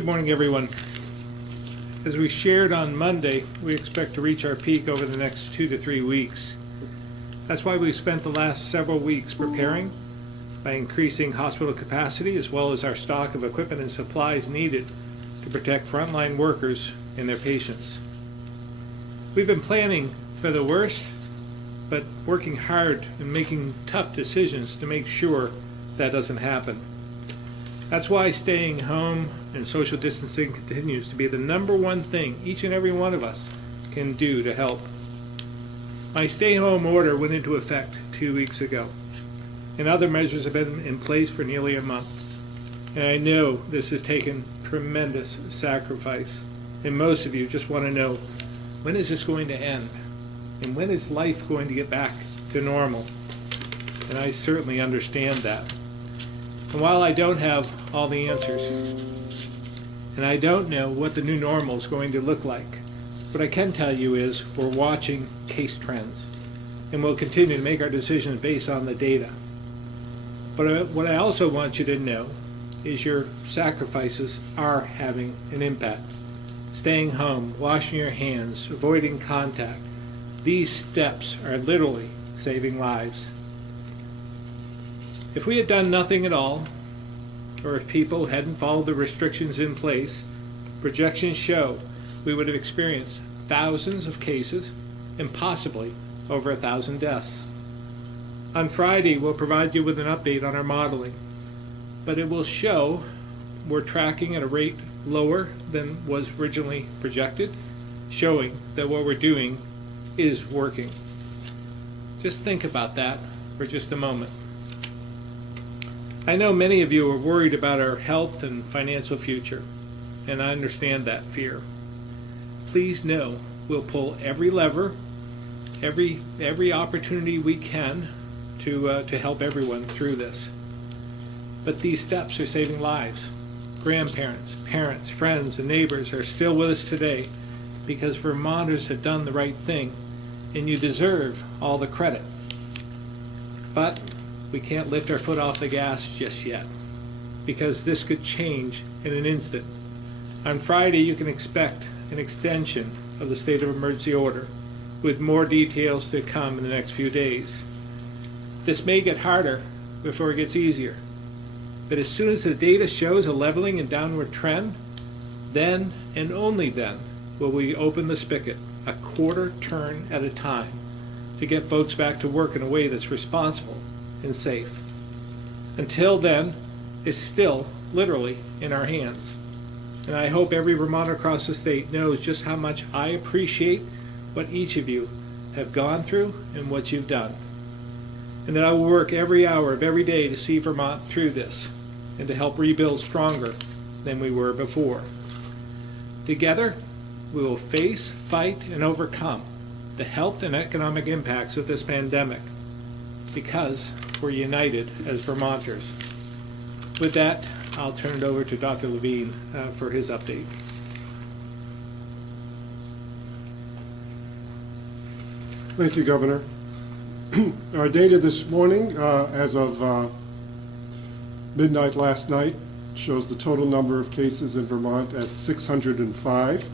Good morning, everyone. As we shared on Monday, we expect to reach our peak over the next 2 to 3 weeks. That's why we've spent the last several weeks preparing by increasing hospital capacity as well as our stock of equipment and supplies needed to protect frontline workers and their patients. We've been planning for the worst, but working hard and making tough decisions to make sure that doesn't happen. That's why staying home and social distancing continues to be the number one thing each and every one of us can do to help. My stay-home order went into effect 2 weeks ago, and other measures have been in place for nearly a month. And I know this has taken tremendous sacrifice, and most of you just want to know, when is this going to end? And when is life going to get back to normal? And I certainly understand that. And while I don't have all the answers, and I don't know what the new normal is going to look like, what I can tell you is we're watching case trends, and we'll continue to make our decisions based on the data. But what I also want you to know is your sacrifices are having an impact. Staying home, washing your hands, avoiding contact, these steps are literally saving lives. If we had done nothing at all, or if people hadn't followed the restrictions in place, projections show we would have experienced thousands of cases and possibly over 1,000 deaths. On Friday, we'll provide you with an update on our modeling, but it will show we're tracking at a rate lower than was originally projected, showing that what we're doing is working. Just think about that for just a moment. I know many of you are worried about our health and financial future, and I understand that fear. Please know we'll pull every lever, every opportunity we can to help everyone through this. But these steps are saving lives. Grandparents, parents, friends, and neighbors are still with us today because Vermonters have done the right thing, and you deserve all the credit. But we can't lift our foot off the gas just yet, because this could change in an instant. On Friday, you can expect an extension of the state of emergency order, with more details to come in the next few days. This may get harder before it gets easier, but as soon as the data shows a leveling and downward trend, then and only then will we open the spigot, a quarter turn at a time, to get folks back to work in a way that's responsible and safe. Until then, it's still literally in our hands. And I hope every Vermonter across the state knows just how much I appreciate what each of you have gone through and what you've done. And that I will work every hour of every day to see Vermont through this and to help rebuild stronger than we were before. Together, we will face, fight, and overcome the health and economic impacts of this pandemic, because we're united as Vermonters. With that, I'll turn it over to Dr. Levine for his update. Thank you, Governor. Our data this morning, as of midnight last night, shows the total number of cases in Vermont at 605.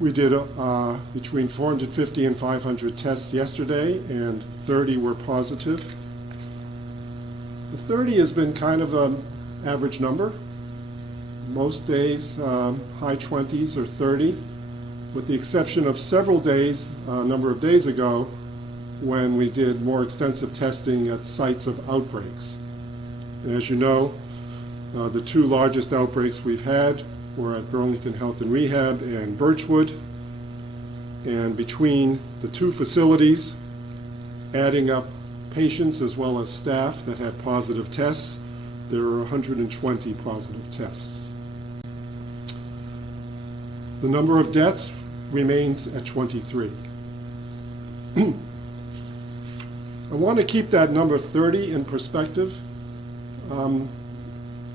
We did between 450 and 500 tests yesterday, and 30 were positive. The 30 has been kind of an average number. Most days, high 20s or 30, with the exception of several days, a number of days ago, when we did more extensive testing at sites of outbreaks. And as you know, the two largest outbreaks we've had were at Burlington Health and Rehab and Birchwood. And between the two facilities, adding up patients as well as staff that had positive tests, there are 120 positive tests. The number of deaths remains at 23. I want to keep that number 30 in perspective.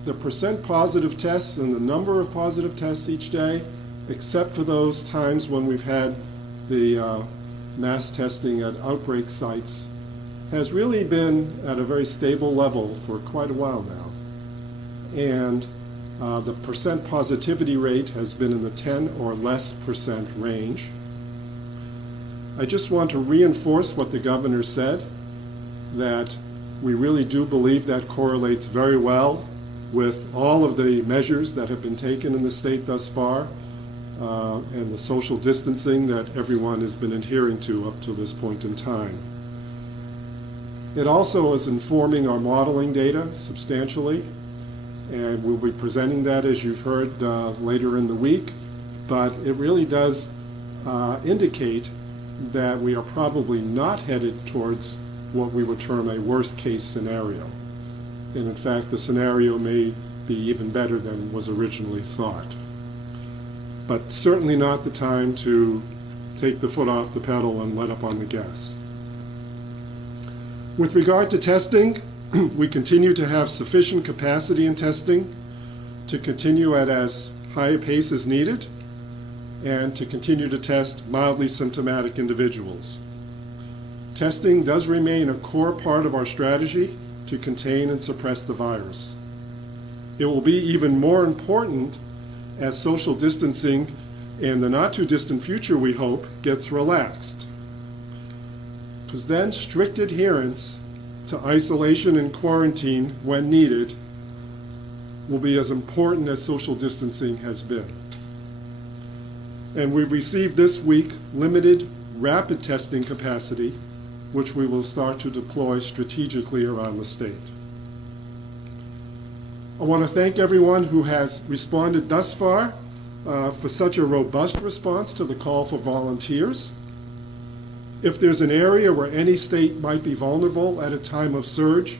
The percent positive tests and the number of positive tests each day, except for those times when we've had the mass testing at outbreak sites, has really been at a very stable level for quite a while now. And The percent positivity rate has been in the 10 or less % range. I just want to reinforce what the governor said, that we really do believe that correlates very well with all of the measures that have been taken in the state thus far, and the social distancing that everyone has been adhering to up to this point in time. It also is informing our modeling data substantially, and we'll be presenting that, as you've heard, later in the week. But it really does indicate that we are probably not headed towards what we would term a worst-case scenario. And in fact, the scenario may be even better than was originally thought. But certainly not the time to take the foot off the pedal and let up on the gas. With regard to testing, we continue to have sufficient capacity in testing to continue at as high a pace as needed and to continue to test mildly symptomatic individuals. Testing does remain a core part of our strategy to contain and suppress the virus. It will be even more important as social distancing in the not too distant future, we hope, gets relaxed. Because then strict adherence to isolation and quarantine when needed will be as important as social distancing has been. And we've received this week limited rapid testing capacity, which we will start to deploy strategically around the state. I want to thank everyone who has responded thus far for such a robust response to the call for volunteers. If there's an area where any state might be vulnerable at a time of surge,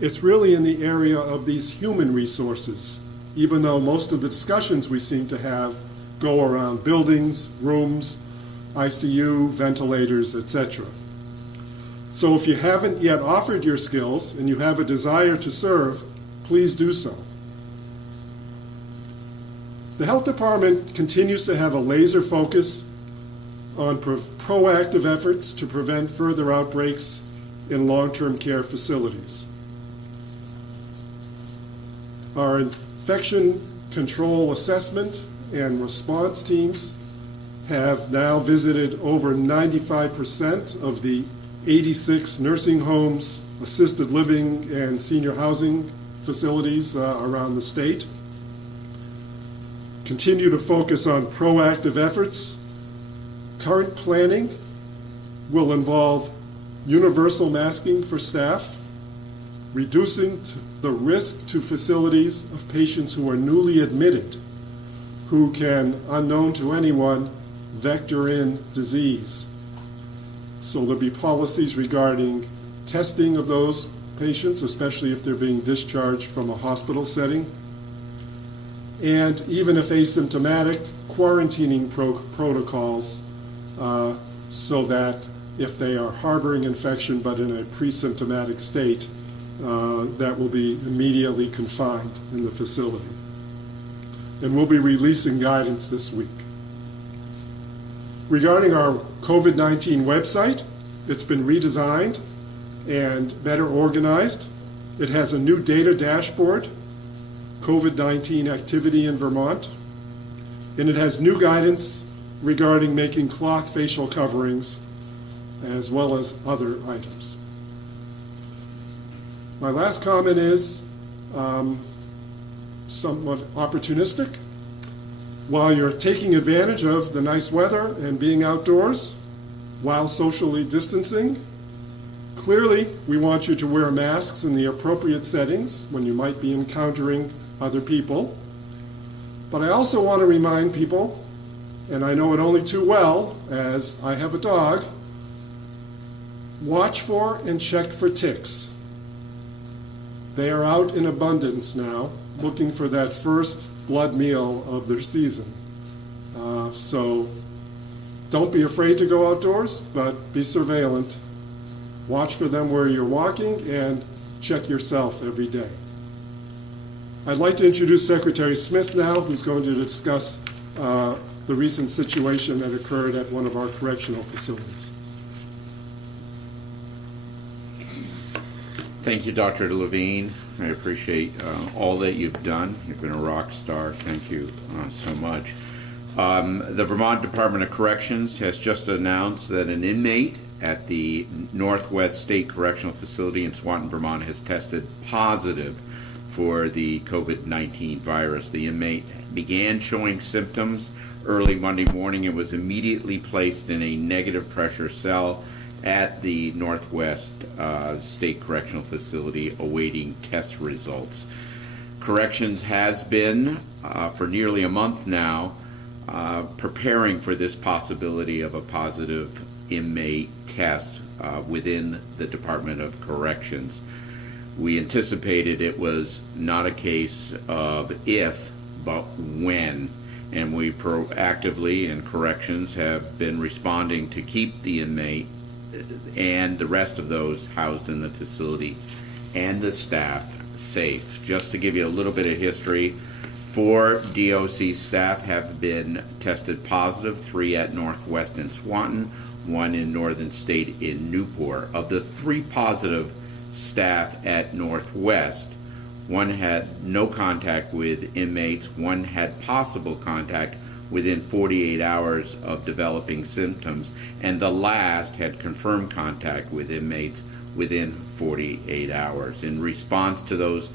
it's really in the area of these human resources, even though most of the discussions we seem to have go around buildings, rooms, ICU, ventilators, etc. So if you haven't yet offered your skills and you have a desire to serve, please do so. The health department continues to have a laser focus on proactive efforts to prevent further outbreaks in long-term care facilities. Our infection control assessment and response teams have now visited over 95% of the 86 nursing homes, assisted living, and senior housing facilities around the state. Continue to focus on proactive efforts. Current planning will involve universal masking for staff, reducing the risk to facilities of patients who are newly admitted, who can, unknown to anyone, vector in disease. So there'll be policies regarding testing of those patients, especially if they're being discharged from a hospital setting. And even if asymptomatic, quarantining protocols so that if they are harboring infection but in a pre-symptomatic state, that will be immediately confined in the facility. And we'll be releasing guidance this week. Regarding our COVID-19 website, it's been redesigned and better organized. It has a new data dashboard, COVID-19 activity in Vermont, and it has new guidance regarding making cloth facial coverings as well as other items. My last comment is somewhat opportunistic. While you're taking advantage of the nice weather and being outdoors while socially distancing, clearly we want you to wear masks in the appropriate settings when you might be encountering other people. But I also want to remind people, and I know it only too well as I have a dog, watch for and check for ticks. They are out in abundance now, looking for that first blood meal of their season. So don't be afraid to go outdoors, but be surveillant. Watch for them where you're walking and check yourself every day. I'd like to introduce Secretary Smith now, who's going to discuss the recent situation that occurred at one of our correctional facilities. Thank you, Dr. Levine. I appreciate all that you've done. You've been a rock star. Thank you so much. The Vermont Department of Corrections has just announced that an inmate at the Northwest State Correctional Facility in Swanton, Vermont, has tested positive for the COVID-19 virus. The inmate began showing symptoms early Monday morning and was immediately placed in a negative pressure cell at the Northwest State Correctional Facility awaiting test results. Corrections has been, for nearly a month now, preparing for this possibility of a positive inmate test within the Department of Corrections. We anticipated it was not a case of if, but when, and we proactively in corrections have been responding to keep the inmate and the rest of those housed in the facility and the staff safe. Just to give you a little bit of history, 4 DOC staff have been tested positive, 3 at Northwest in Swanton, 1 in Northern State in Newport. Of the 3 positive staff at Northwest, 1 had no contact with inmates, 1 had possible contact within 48 hours of developing symptoms, and the last had confirmed contact with inmates within 48 hours. In response to those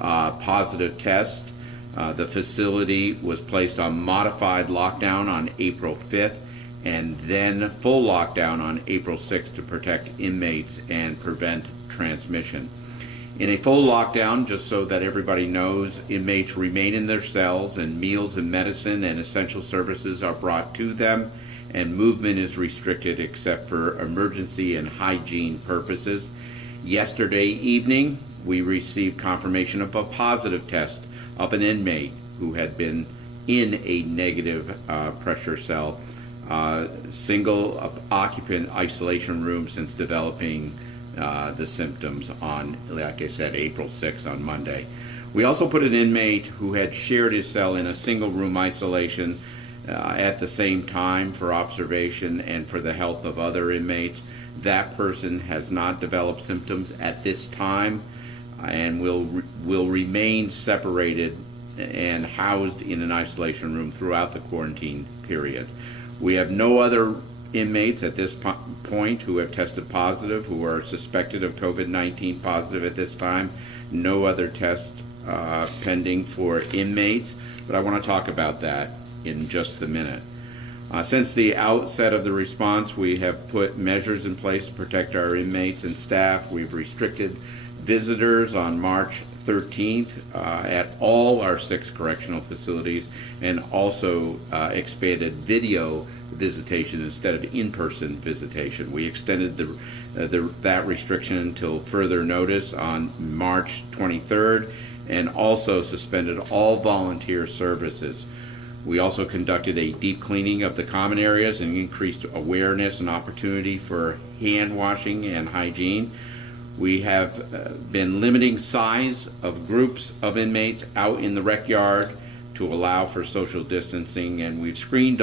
positive tests, the facility was placed on modified lockdown on April 5th and then full lockdown on April 6th to protect inmates and prevent transmission. In a full lockdown, just so that everybody knows, inmates remain in their cells and meals and medicine and essential services are brought to them, and movement is restricted except for emergency and hygiene purposes. Yesterday evening, we received confirmation of a positive test of an inmate who had been in a negative pressure cell, single occupant isolation room since developing the symptoms on, like I said, April 6th on Monday. We also put an inmate who had shared his cell in a single room isolation at the same time for observation and for the health of other inmates. That person has not developed symptoms at this time and will remain separated and housed in an isolation room throughout the quarantine period. We have no other inmates at this point who have tested positive, who are suspected of COVID-19 positive at this time. No other test pending for inmates, but I want to talk about that in just a minute. Since the outset of the response, we have put measures in place to protect our inmates and staff. We've restricted visitors on March 13th at all our 6 correctional facilities, and also expanded video visitation instead of in-person visitation. We extended that restriction until further notice on March 23rd, and also suspended all volunteer services. We also conducted a deep cleaning of the common areas and increased awareness and opportunity for hand washing and hygiene. We have been limiting size of groups of inmates out in the rec yard to allow for social distancing, and we've screened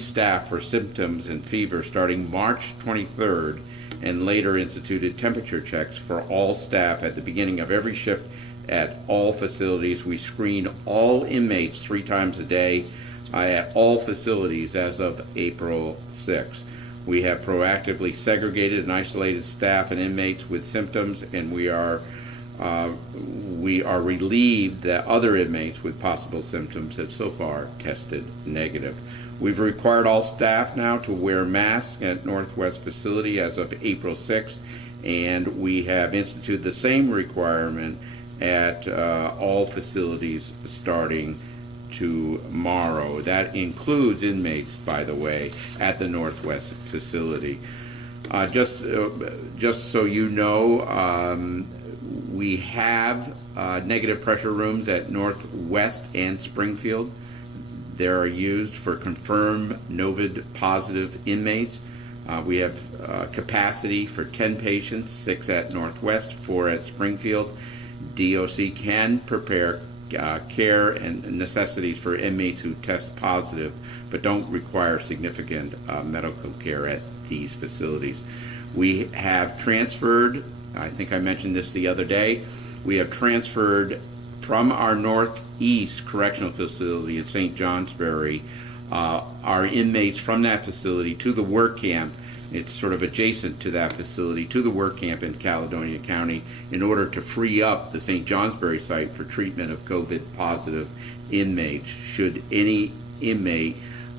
staff for symptoms and fever starting March 23rd, and later instituted temperature checks for all staff at the beginning of every shift at all facilities. We screen all inmates 3 times a day at all facilities as of April 6th. We have proactively segregated and isolated staff and inmates with symptoms, and we are relieved that other inmates with possible symptoms have so far tested negative. We've required all staff now to wear masks at Northwest facility as of April 6th, and we have instituted the same requirement at all facilities starting tomorrow. That includes inmates, by the way, at the Northwest facility. Just so you know, we have negative pressure rooms at Northwest and Springfield. They are used for confirmed COVID positive inmates. We have capacity for 10 patients, 6 at Northwest, 4 at Springfield. DOC can prepare care and necessities for inmates who test positive but don't require significant medical care at these facilities. We have transferred, I think I mentioned this the other day, we have transferred from our Northeast Correctional Facility in St. Johnsbury our inmates from that facility to the work camp. It's sort of adjacent to that facility, to the work camp in Caledonia County, in order to free up the St. Johnsbury site for treatment of COVID-positive inmates. Should any inmate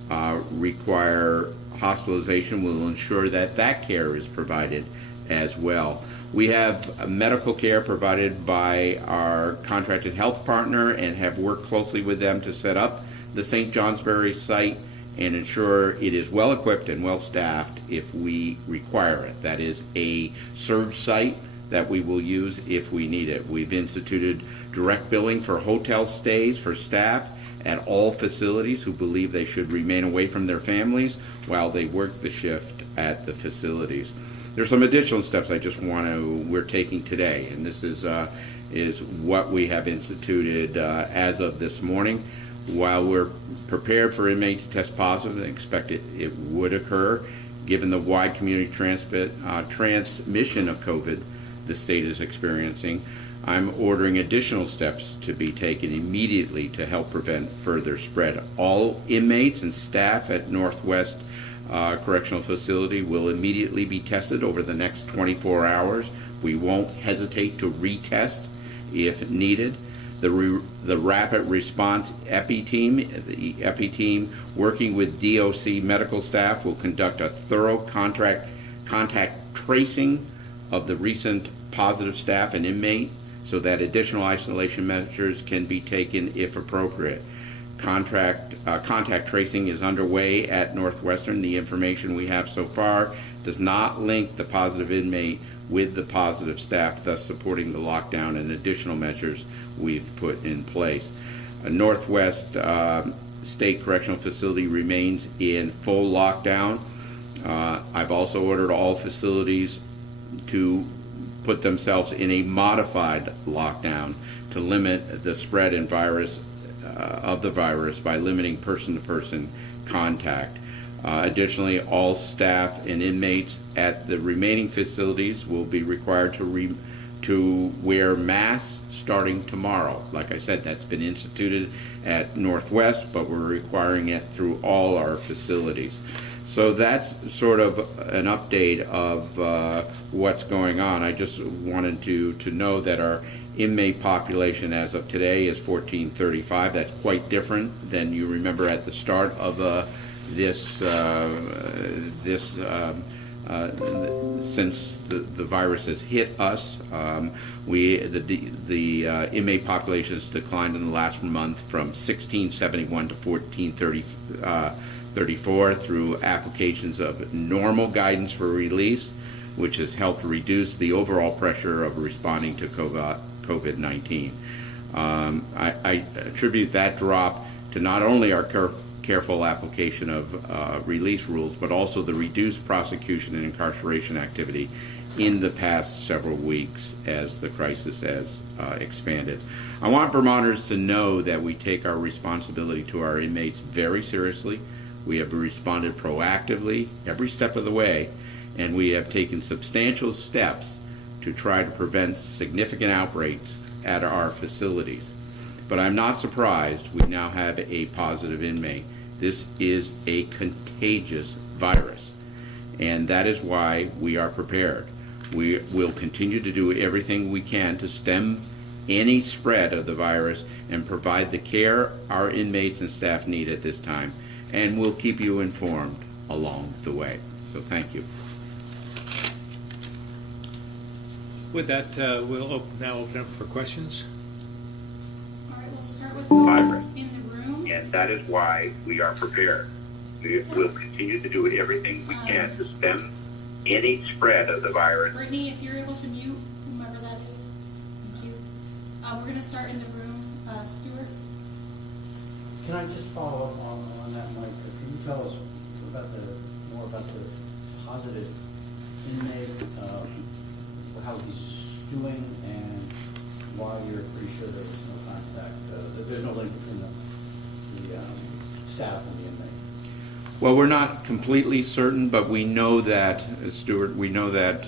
require hospitalization, we'll ensure that that care is provided as well. We have medical care provided by our contracted health partner and have worked closely with them to set up the St. Johnsbury site and ensure it is well equipped and well staffed if we require it. That is a surge site that we will use if we need it. We've instituted direct billing for hotel stays for staff at all facilities who believe they should remain away from their families while they work the shift at the facilities. There's some additional steps we're taking today, and this is what we have instituted as of this morning. While we're prepared for inmate to test positive and expect it would occur, given the wide community transmission of COVID the state is experiencing, I'm ordering additional steps to be taken immediately to help prevent further spread. All inmates and staff at Northwest Correctional Facility will immediately be tested over the next 24 hours. We won't hesitate to retest if needed. The Rapid Response EPI team, the EPI team working with DOC medical staff, will conduct a thorough contact tracing of the recent positive staff and inmate so that additional isolation measures can be taken if appropriate. Contact tracing is underway at Northwestern. The information we have so far does not link the positive inmate with the positive staff, thus supporting the lockdown and additional measures we've put in place. Northwest State Correctional Facility remains in full lockdown. I've also ordered all facilities to put themselves in a modified lockdown to limit the spread of the virus by limiting person-to-person contact. Additionally, all staff and inmates at the remaining facilities will be required to wear masks starting tomorrow. Like I said, that's been instituted at Northwest, but we're requiring it through all our facilities. So that's sort of an update of what's going on. I just wanted to know that our inmate population as of today is 1435. That's quite different than you remember at the start of since the virus has hit us. The inmate population has declined in the last month from 1671 to 1434 through applications of normal guidance for release, which has helped reduce the overall pressure of responding to COVID-19. I attribute that drop to not only our careful application of release rules, but also the reduced prosecution and incarceration activity in the past several weeks as the crisis has expanded. I want Vermonters to know that we take our responsibility to our inmates very seriously. We have responded proactively every step of the way, and we have taken substantial steps to try to prevent significant outbreaks at our facilities. But I'm not surprised we now have a positive inmate. This is a contagious virus, and that is why we are prepared. We will continue to do everything we can to stem any spread of the virus and provide the care our inmates and staff need at this time, and we'll keep you informed along the way. So thank you. With that, we'll now open up for questions. All right, we'll start with those in the room. And that is why we are prepared. We will continue to do everything we can to stem any spread of the virus. Brittany, if you're able to mute whomever that is, thank you. We're going to start in the room. Stuart? Can I just follow up on that, Mike? Can you tell us more about the positive inmate, how he's doing, and why you're pretty sure there was no contact, there's no link between the staff and the inmate? Well, we're not completely certain, but we know that, Stuart, we know that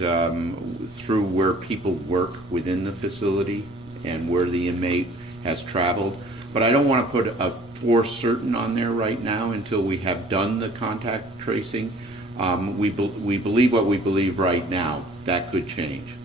through where people work within the facility and where the inmate has traveled. But I don't want to put a for certain on there right now until we have done the contact tracing. We believe what we believe right now. That could change.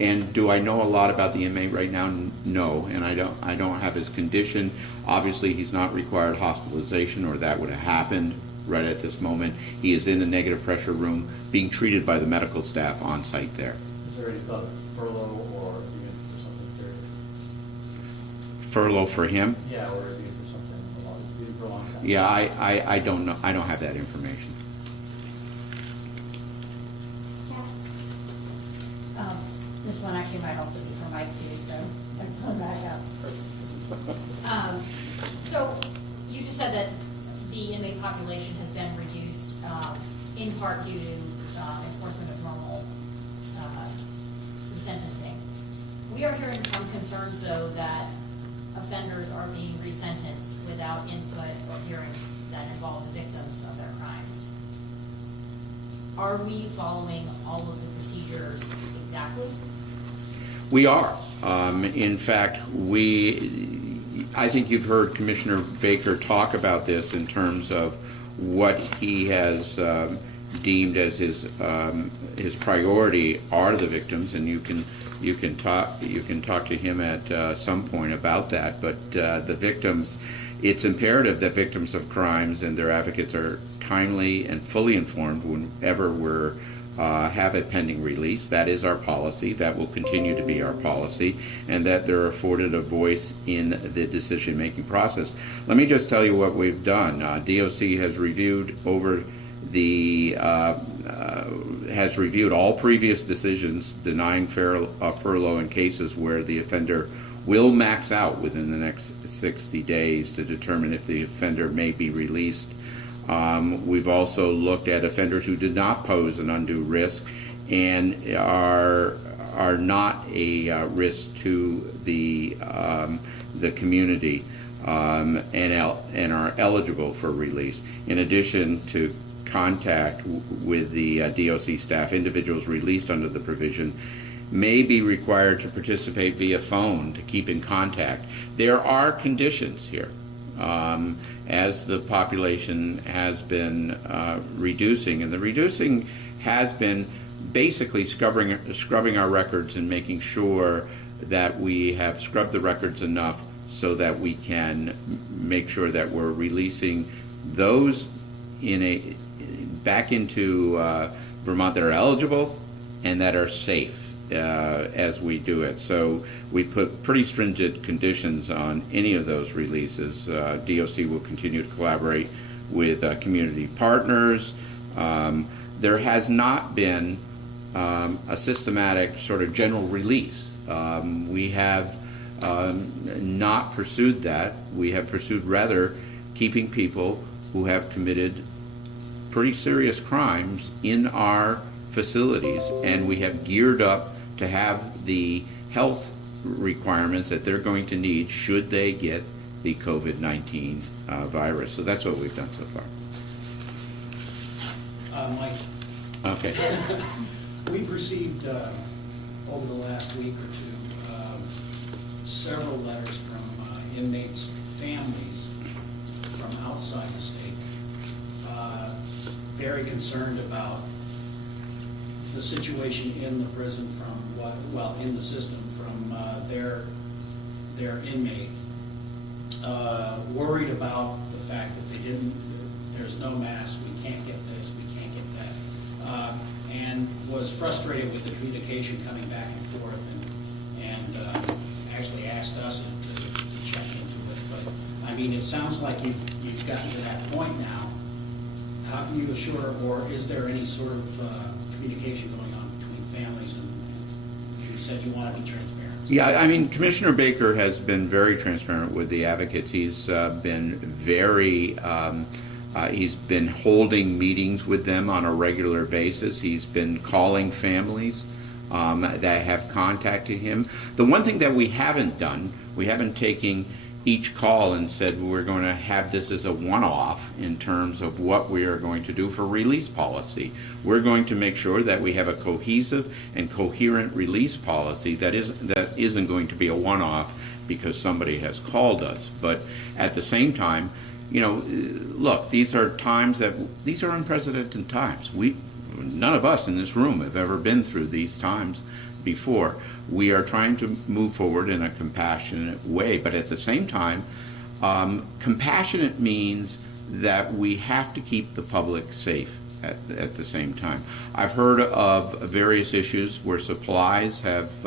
And do I know a lot about the inmate right now? No, and I don't have his condition. Obviously, he's not required hospitalization, or that would have happened right at this moment. He is in a negative pressure room being treated by the medical staff on site there. Is there any thought of furlough or even for something period? Furlough for him? Yeah, or even for something even for a long time? Yeah, I don't know. I don't have that information. This one actually might also be for Mike too, so I'm pulling back up. So you just said that the inmate population has been reduced in part due to enforcement of normal sentencing. We are hearing some concerns, though, that offenders are being resentenced without input or hearings that involve the victims of their crimes. Are we following all of the procedures exactly? We are. In fact, I think you've heard Commissioner Baker talk about this in terms of what he has deemed as his priority are the victims, and you can talk to him at some point about that. But the victims, it's imperative that victims of crimes and their advocates are timely and fully informed whenever we're have a pending release. That is our policy. That will continue to be our policy, and that they're afforded a voice in the decision-making process. Let me just tell you what we've done. DOC has reviewed has reviewed all previous decisions denying furlough in cases where the offender will max out within the next 60 days to determine if the offender may be released. We've also looked at offenders who did not pose an undue risk and are not a risk to the community and are eligible for release. In addition to contact with the DOC staff, individuals released under the provision may be required to participate via phone to keep in contact. There are conditions here. As the population has been reducing, and the reducing has been basically scrubbing our records and making sure that we have scrubbed the records enough so that we can make sure that we're releasing those back into Vermont that are eligible and that are safe as we do it. So we put pretty stringent conditions on any of those releases. DOC will continue to collaborate with community partners. There has not been a systematic sort of general release. We have not pursued that. We have pursued rather keeping people who have committed pretty serious crimes in our facilities, and we have geared up to have the health requirements that they're going to need should they get the COVID-19 virus. So that's what we've done so far. Mike, Okay. we've received over the last week or two several letters from inmates' families from outside the state, very concerned about the situation in the prison in the system from their inmate, worried about the fact that there's no mask, we can't get this, we can't get that, and was frustrated with the communication coming back and forth, and actually asked us to check into it. But I mean, it sounds like you've gotten to that point now. How can you assure, or is there any sort of communication going on between families, and you said you want to be transparent? Yeah, I mean, Commissioner Baker has been very transparent with the advocates. He's been he's been holding meetings with them on a regular basis. He's been calling families that have contacted him. The one thing that we haven't done, we haven't taken each call and said we're going to have this as a one-off in terms of what we are going to do for release policy. We're going to make sure that we have a cohesive and coherent release policy that isn't going to be a one-off because somebody has called us. But at the same time, you know, look, these are unprecedented times. None of us in this room have ever been through these times before. We are trying to move forward in a compassionate way, but at the same time, compassionate means that we have to keep the public safe at the same time. I've heard of various issues where supplies have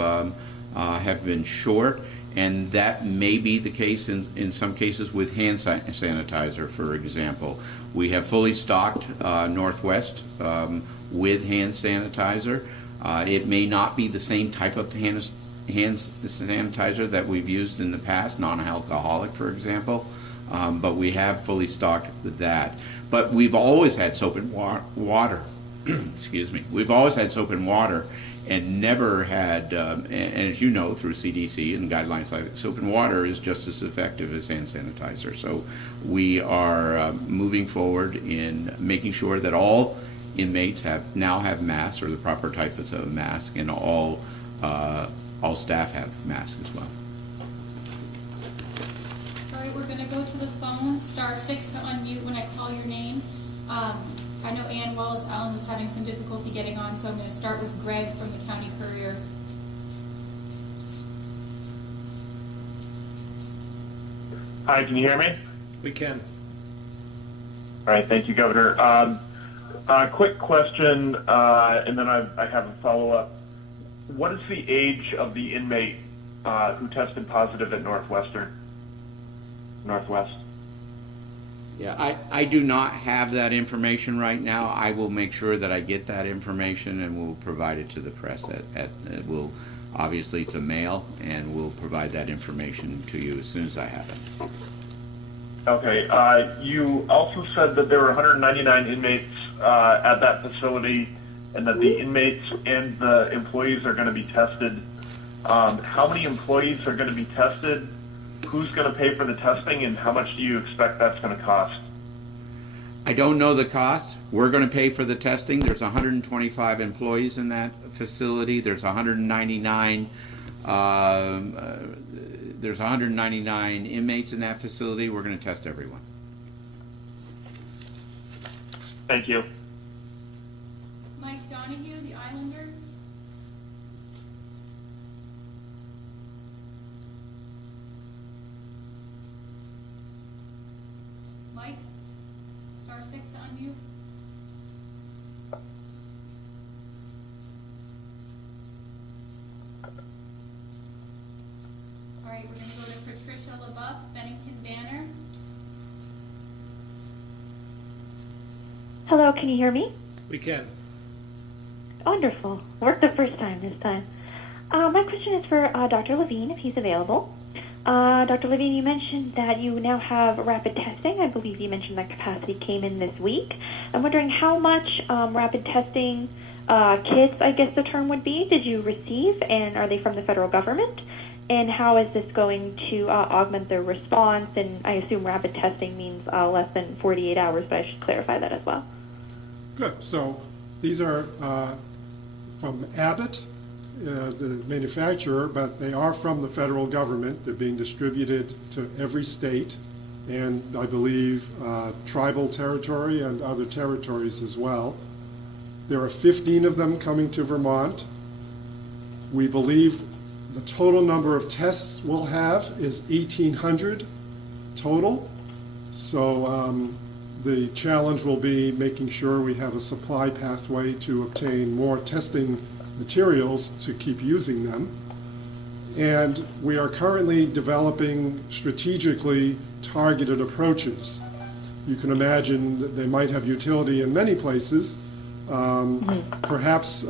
been short, and that may be the case in some cases with hand sanitizer, for example. We have fully stocked Northwest with hand sanitizer. It may not be the same type of hand sanitizer that we've used in the past, non-alcoholic, for example, but we have fully stocked with that. But we've always had soap and water. Excuse me. We've always had soap and water, and never had, and as you know, through CDC and guidelines like that, soap and water is just as effective as hand sanitizer. So we are moving forward in making sure that all inmates now have masks, or the proper type of mask, and all staff have masks as well. All right, we're gonna go to the phone, *6 to unmute when I call your name. I know Ann Wallace-Allen was having some difficulty getting on, so I'm gonna start with Greg from the County Courier. Hi, can you hear me? We can. All right, thank you, Governor. Quick question, and then I have a follow-up. What is the age of the inmate who tested positive at Northwest? Yeah, I do not have that information right now. I will make sure that I get that information and we'll provide it to the press. Obviously, it's a mail, and we'll provide that information to you as soon as I have it. Okay. You also said that there were 199 inmates at that facility, and that the inmates and the employees are going to be tested. How many employees are going to be tested? Who's going to pay for the testing, and how much do you expect that's going to cost? I don't know the cost. We're going to pay for the testing. There's 125 employees in that facility. There's 199 inmates in that facility. We're going to test everyone. Thank you. Mike Donahue, the Islander. Mike, *6 to unmute. All right, we're going to go to Patricia LaBeouf, Bennington Banner. Hello, can you hear me? We can. Wonderful. Worked the first time this time. My question is for Dr. Levine, if he's available. Dr. Levine, you mentioned that you now have rapid testing. I believe you mentioned that capacity came in this week. I'm wondering how much rapid testing kits, I guess the term would be, did you receive, and are they from the federal government? And how is this going to augment the response? And I assume rapid testing means less than 48 hours, but I should clarify that as well. Good. So these are from Abbott, the manufacturer, but they are from the federal government. They're being distributed to every state, and I believe tribal territory and other territories as well. There are 15 of them coming to Vermont. We believe the total number of tests we'll have is 1,800 total. So the challenge will be making sure we have a supply pathway to obtain more testing materials to keep using them. And we are currently developing strategically targeted approaches. You can imagine that they might have utility in many places, perhaps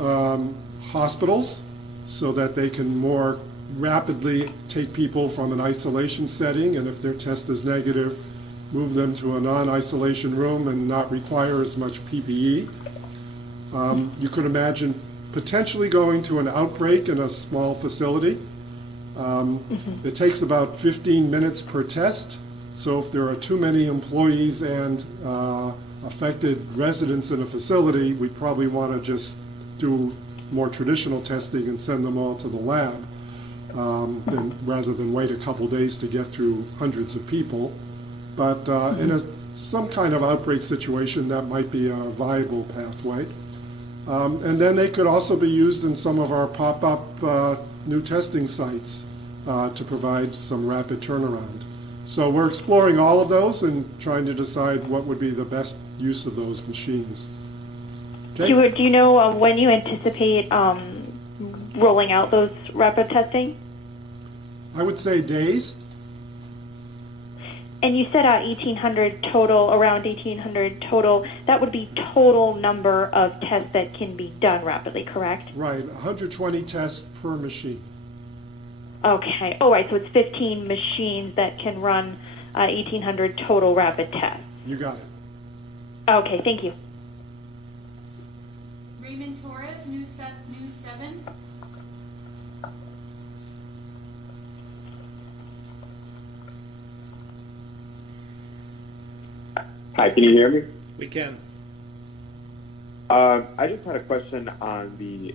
hospitals, so that they can more rapidly take people from an isolation setting, and if their test is negative, move them to a non-isolation room and not require as much PPE. You could imagine potentially going to an outbreak in a small facility. It takes about 15 minutes per test, so if there are too many employees and affected residents in a facility, we probably want to just do more traditional testing and send them all to the lab, rather than wait a couple days to get through hundreds of people. But in some kind of outbreak situation, that might be a viable pathway. And then they could also be used in some of our pop-up new testing sites to provide some rapid turnaround. So we're exploring all of those and trying to decide what would be the best use of those machines. Okay? Do you know when you anticipate rolling out those rapid testing? I would say days. And you said 1,800 total, around 1,800 total. That would be total number of tests that can be done rapidly, correct? Right, 120 tests per machine. Okay. Oh, right. So it's 15 machines that can run 1,800 total rapid tests. You got it. Okay. Thank you. Raymond Torres, News 7. Hi, can you hear me? We can. I just had a question on the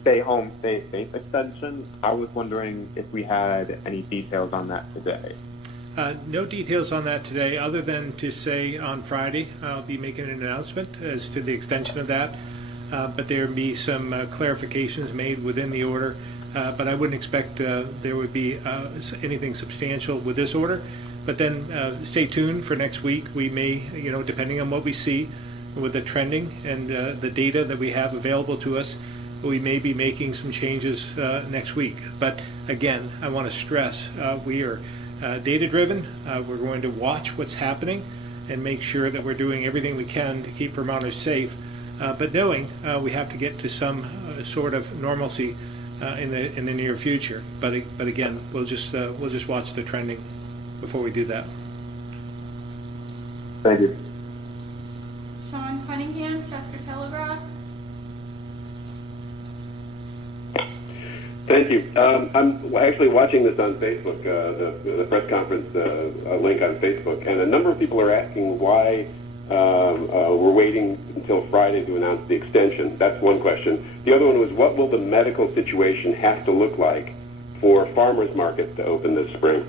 stay home, stay safe extension. I was wondering if we had any details on that today. No details on that today, other than to say on Friday I'll be making an announcement as to the extension of that. But there will be some clarifications made within the order. But I wouldn't expect there would be anything substantial with this order. But then stay tuned for next week. We may, depending on what we see with the trending and the data that we have available to us, we may be making some changes next week. But again, I want to stress, we are data-driven. We're going to watch what's happening and make sure that we're doing everything we can to keep Vermonters safe. But knowing we have to get to some sort of normalcy in the near future. But again, we'll just watch the trending before we do that. Thank you. Sean Cunningham, Chester Telegraph. Thank you. I'm actually watching this on Facebook, the press conference link on Facebook, and a number of people are asking why we're waiting until Friday to announce the extension. That's one question. The other one was, what will the medical situation have to look like for farmers markets to open this spring?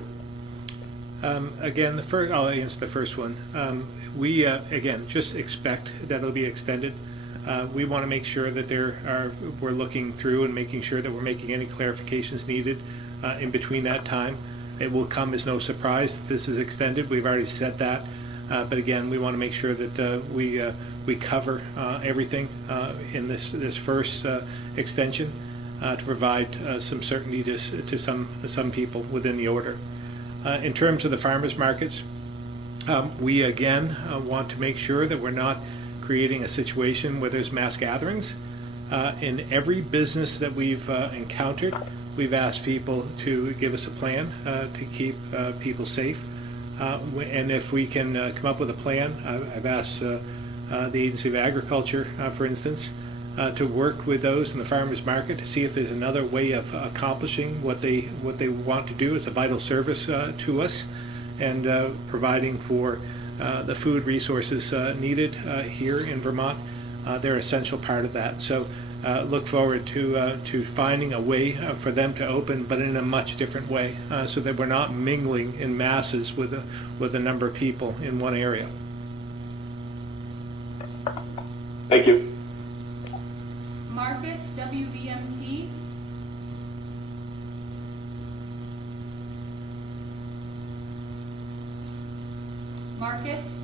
Again, I'll answer the first one. We again just expect that it'll be extended. We want to make sure that we're looking through and making sure that we're making any clarifications needed in between that time. It will come as no surprise that this is extended. We've already said that, but again, we want to make sure that we cover everything in this first extension to provide some certainty to some people within the order. In terms of the farmers markets, we again want to make sure that we're not creating a situation where there's mass gatherings. In every business that we've encountered, we've asked people to give us a plan to keep people safe. And if we can come up with a plan, I've asked the Agency of Agriculture, for instance, to work with those in the farmers market to see if there's another way of accomplishing what they want to do. It's a vital service to us, and providing for the food resources needed here in Vermont. They're an essential part of that. So look forward to finding a way for them to open, but in a much different way, so that we're not mingling in masses with a number of people in one area. Thank you. Marcus, WVMT. Marcus?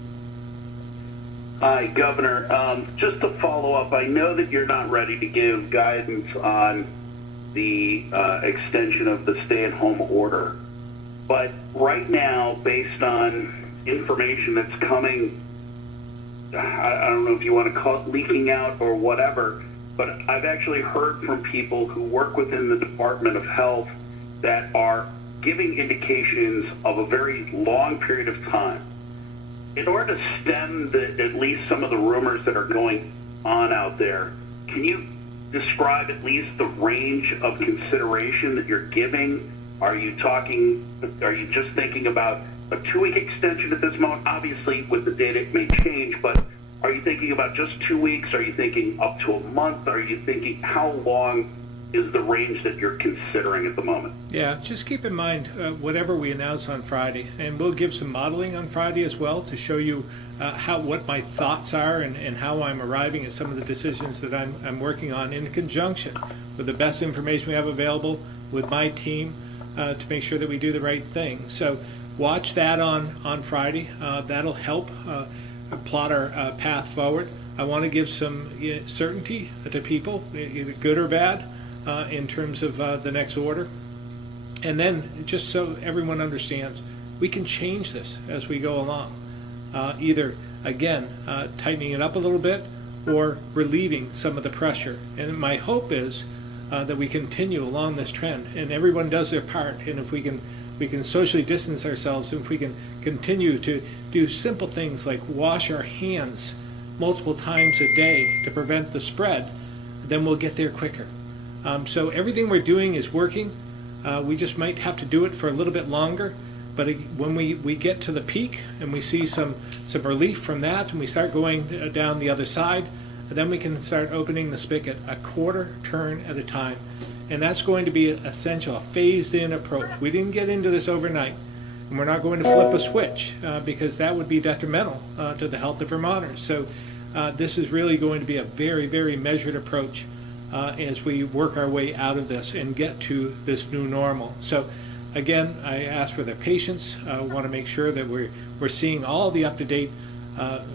Hi, Governor. Just to follow up, I know that you're not ready to give guidance on the extension of the stay-at-home order, but right now, based on information that's coming, I don't know if you want to call it leaking out or whatever, but I've actually heard from people who work within the Department of Health that are giving indications of a very long period of time. In order to stem at least some of the rumors that are going on out there, can you describe at least the range of consideration that you're giving? Are you just thinking about a 2-week extension at this moment? Obviously, with the data, it may change, but are you thinking about just 2 weeks? Are you thinking up to a month? Are you thinking, how long is the range that you're considering at the moment? Yeah, just keep in mind whatever we announce on Friday, and we'll give some modeling on Friday as well to show you what my thoughts are and how I'm arriving at some of the decisions that I'm working on in conjunction with the best information we have available with my team to make sure that we do the right thing. So watch that on Friday. That'll help plot our path forward. I want to give some certainty to people, either good or bad, in terms of the next order. And then, just so everyone understands, we can change this as we go along. Either, again, tightening it up a little bit or relieving some of the pressure. And my hope is that we continue along this trend and everyone does their part. And if we can socially distance ourselves, and if we can continue to do simple things like wash our hands multiple times a day to prevent the spread, then we'll get there quicker. So everything we're doing is working. We just might have to do it for a little bit longer. But when we get to the peak and we see some relief from that and we start going down the other side, then we can start opening the spigot a quarter turn at a time. And that's going to be essential, a phased-in approach. We didn't get into this overnight, and we're not going to flip a switch because that would be detrimental to the health of Vermonters. So this is really going to be a very, very measured approach as we work our way out of this and get to this new normal. So again, I ask for their patience. I want to make sure that we're seeing all the up-to-date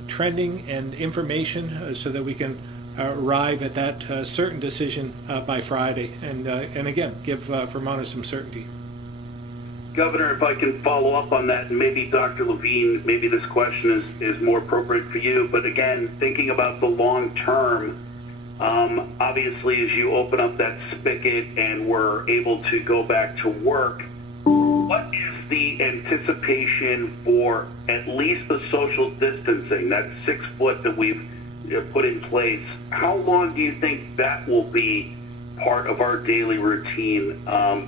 trending and information so that we can arrive at that certain decision by Friday, and again, give Vermonters some certainty. Governor, if I can follow up on that, and maybe Dr. Levine, maybe this question is more appropriate for you, but again, thinking about the long term, obviously as you open up that spigot and we're able to go back to work, what is the anticipation for at least the social distancing, that 6 foot that we've put in place? How long do you think that will be part of our daily routine?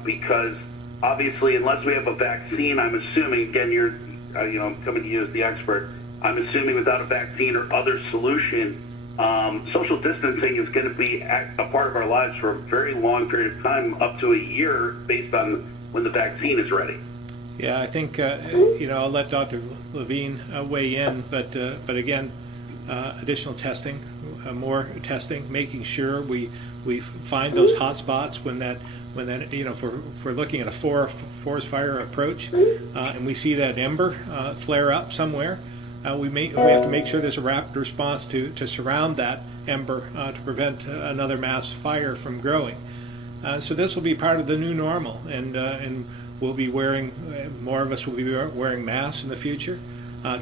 Because obviously, unless we have a vaccine, I'm assuming, again, I'm coming to you as the expert, I'm assuming without a vaccine or other solution, social distancing is going to be a part of our lives for a very long period of time, up to a year, based on when the vaccine is ready. Yeah, I think, I'll let Dr. Levine weigh in, but again, additional testing, more testing, making sure we find those hot spots when that if we're looking at a forest fire approach and we see that ember flare up somewhere, we have to make sure there's a rapid response to surround that ember to prevent another mass fire from growing. So this will be part of the new normal, and we'll be more of us will be wearing masks in the future.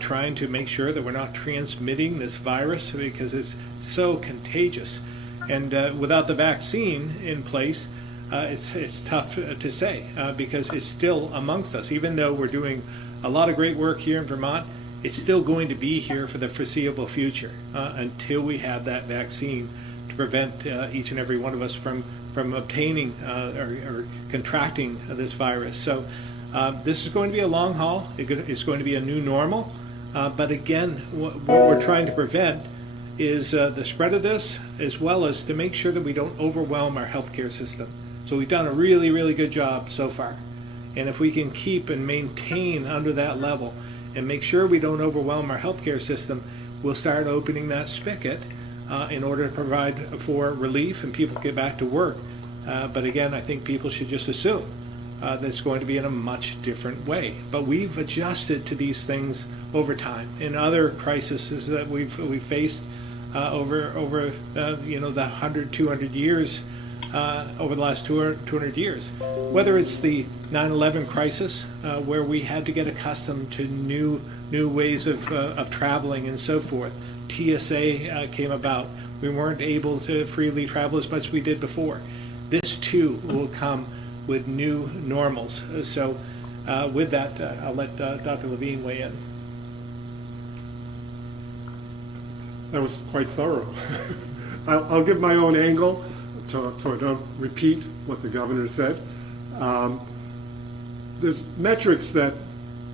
Trying to make sure that we're not transmitting this virus because it's so contagious. And without the vaccine in place, it's tough to say because it's still amongst us. Even though we're doing a lot of great work here in Vermont, it's still going to be here for the foreseeable future until we have that vaccine to prevent each and every one of us from obtaining or contracting this virus. So this is going to be a long haul. It's going to be a new normal. But again, what we're trying to prevent is the spread of this, as well as to make sure that we don't overwhelm our healthcare system. So we've done a really, really good job so far. And if we can keep and maintain under that level and make sure we don't overwhelm our healthcare system, we'll start opening that spigot in order to provide for relief and people get back to work. But again, I think people should just assume that's going to be in a much different way. But we've adjusted to these things over time. In other crises that we've faced over the 100, 200 years, over the last 200 years. Whether it's the 9/11 crisis, where we had to get accustomed to new ways of traveling and so forth. TSA came about. We weren't able to freely travel as much as we did before. This too will come with new normals. So with that, I'll let Dr. Levine weigh in. That was quite thorough. I'll give my own angle. so I don't repeat what the governor said. There's metrics that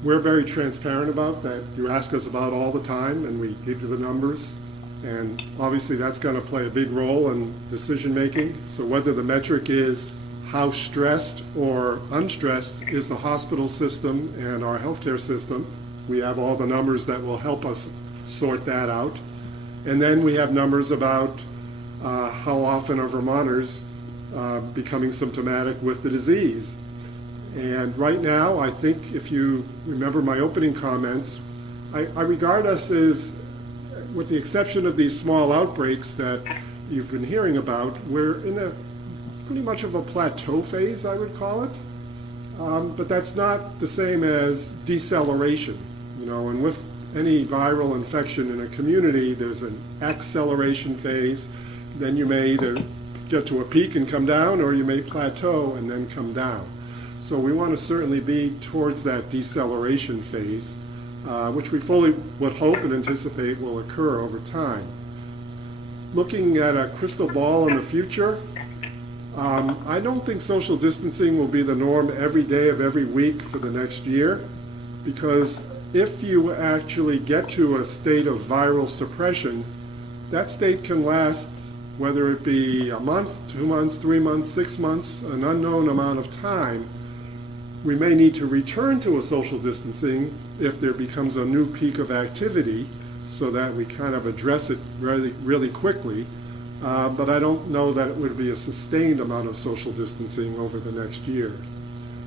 we're very transparent about, that you ask us about all the time, and we give you the numbers. And obviously that's going to play a big role in decision making. So whether the metric is how stressed or unstressed is the hospital system and our healthcare system, we have all the numbers that will help us sort that out. And then we have numbers about how often are Vermonters becoming symptomatic with the disease. And right now, I think if you remember my opening comments, I regard us as, with the exception of these small outbreaks that you've been hearing about, we're in a pretty much of a plateau phase, I would call it. But that's not the same as deceleration, you know, and with any viral infection in a community, there's an acceleration phase. Then you may either get to a peak and come down, or you may plateau and then come down. So we want to certainly be towards that deceleration phase, which we fully would hope and anticipate will occur over time. Looking at a crystal ball in the future, I don't think social distancing will be the norm every day of every week for the next year, because if you actually get to a state of viral suppression, that state can last, whether it be a month, 2 months, 3 months, 6 months, an unknown amount of time. We may need to return to a social distancing if there becomes a new peak of activity, so that we kind of address it really, really quickly. But I don't know that it would be a sustained amount of social distancing over the next year.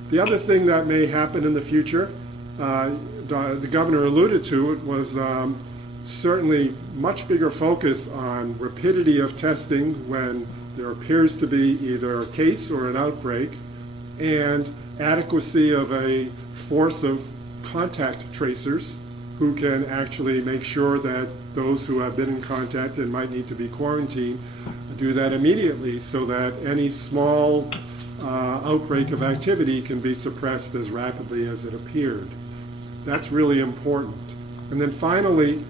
The other thing that may happen in the future, the governor alluded to it, was certainly much bigger focus on rapidity of testing when there appears to be either a case or an outbreak, and adequacy of a force of contact tracers who can actually make sure that those who have been in contact and might need to be quarantined do that immediately, so that any small outbreak of activity can be suppressed as rapidly as it appeared. That's really important. And then finally,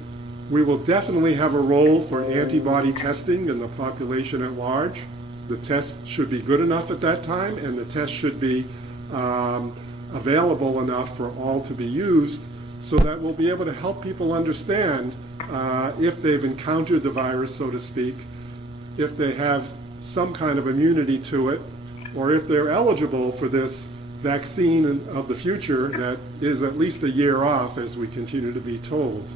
we will definitely have a role for antibody testing in the population at large. The test should be good enough at that time, and the test should be available enough for all to be used, so that we'll be able to help people understand if they've encountered the virus, so to speak, if they have some kind of immunity to it, or if they're eligible for this vaccine of the future that is at least a year off, as we continue to be told.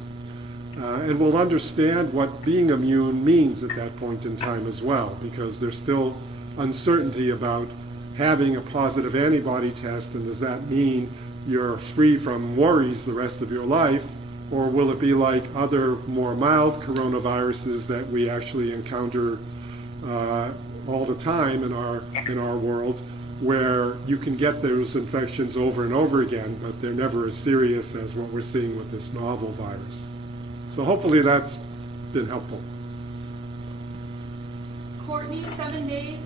And we'll understand what being immune means at that point in time as well, because there's still uncertainty about having a positive antibody test, and does that mean you're free from worries the rest of your life, or will it be like other more mild coronaviruses that we actually encounter all the time in our world, where you can get those infections over and over again, but they're never as serious as what we're seeing with this novel virus. So hopefully that's been helpful. Courtney, 7 days.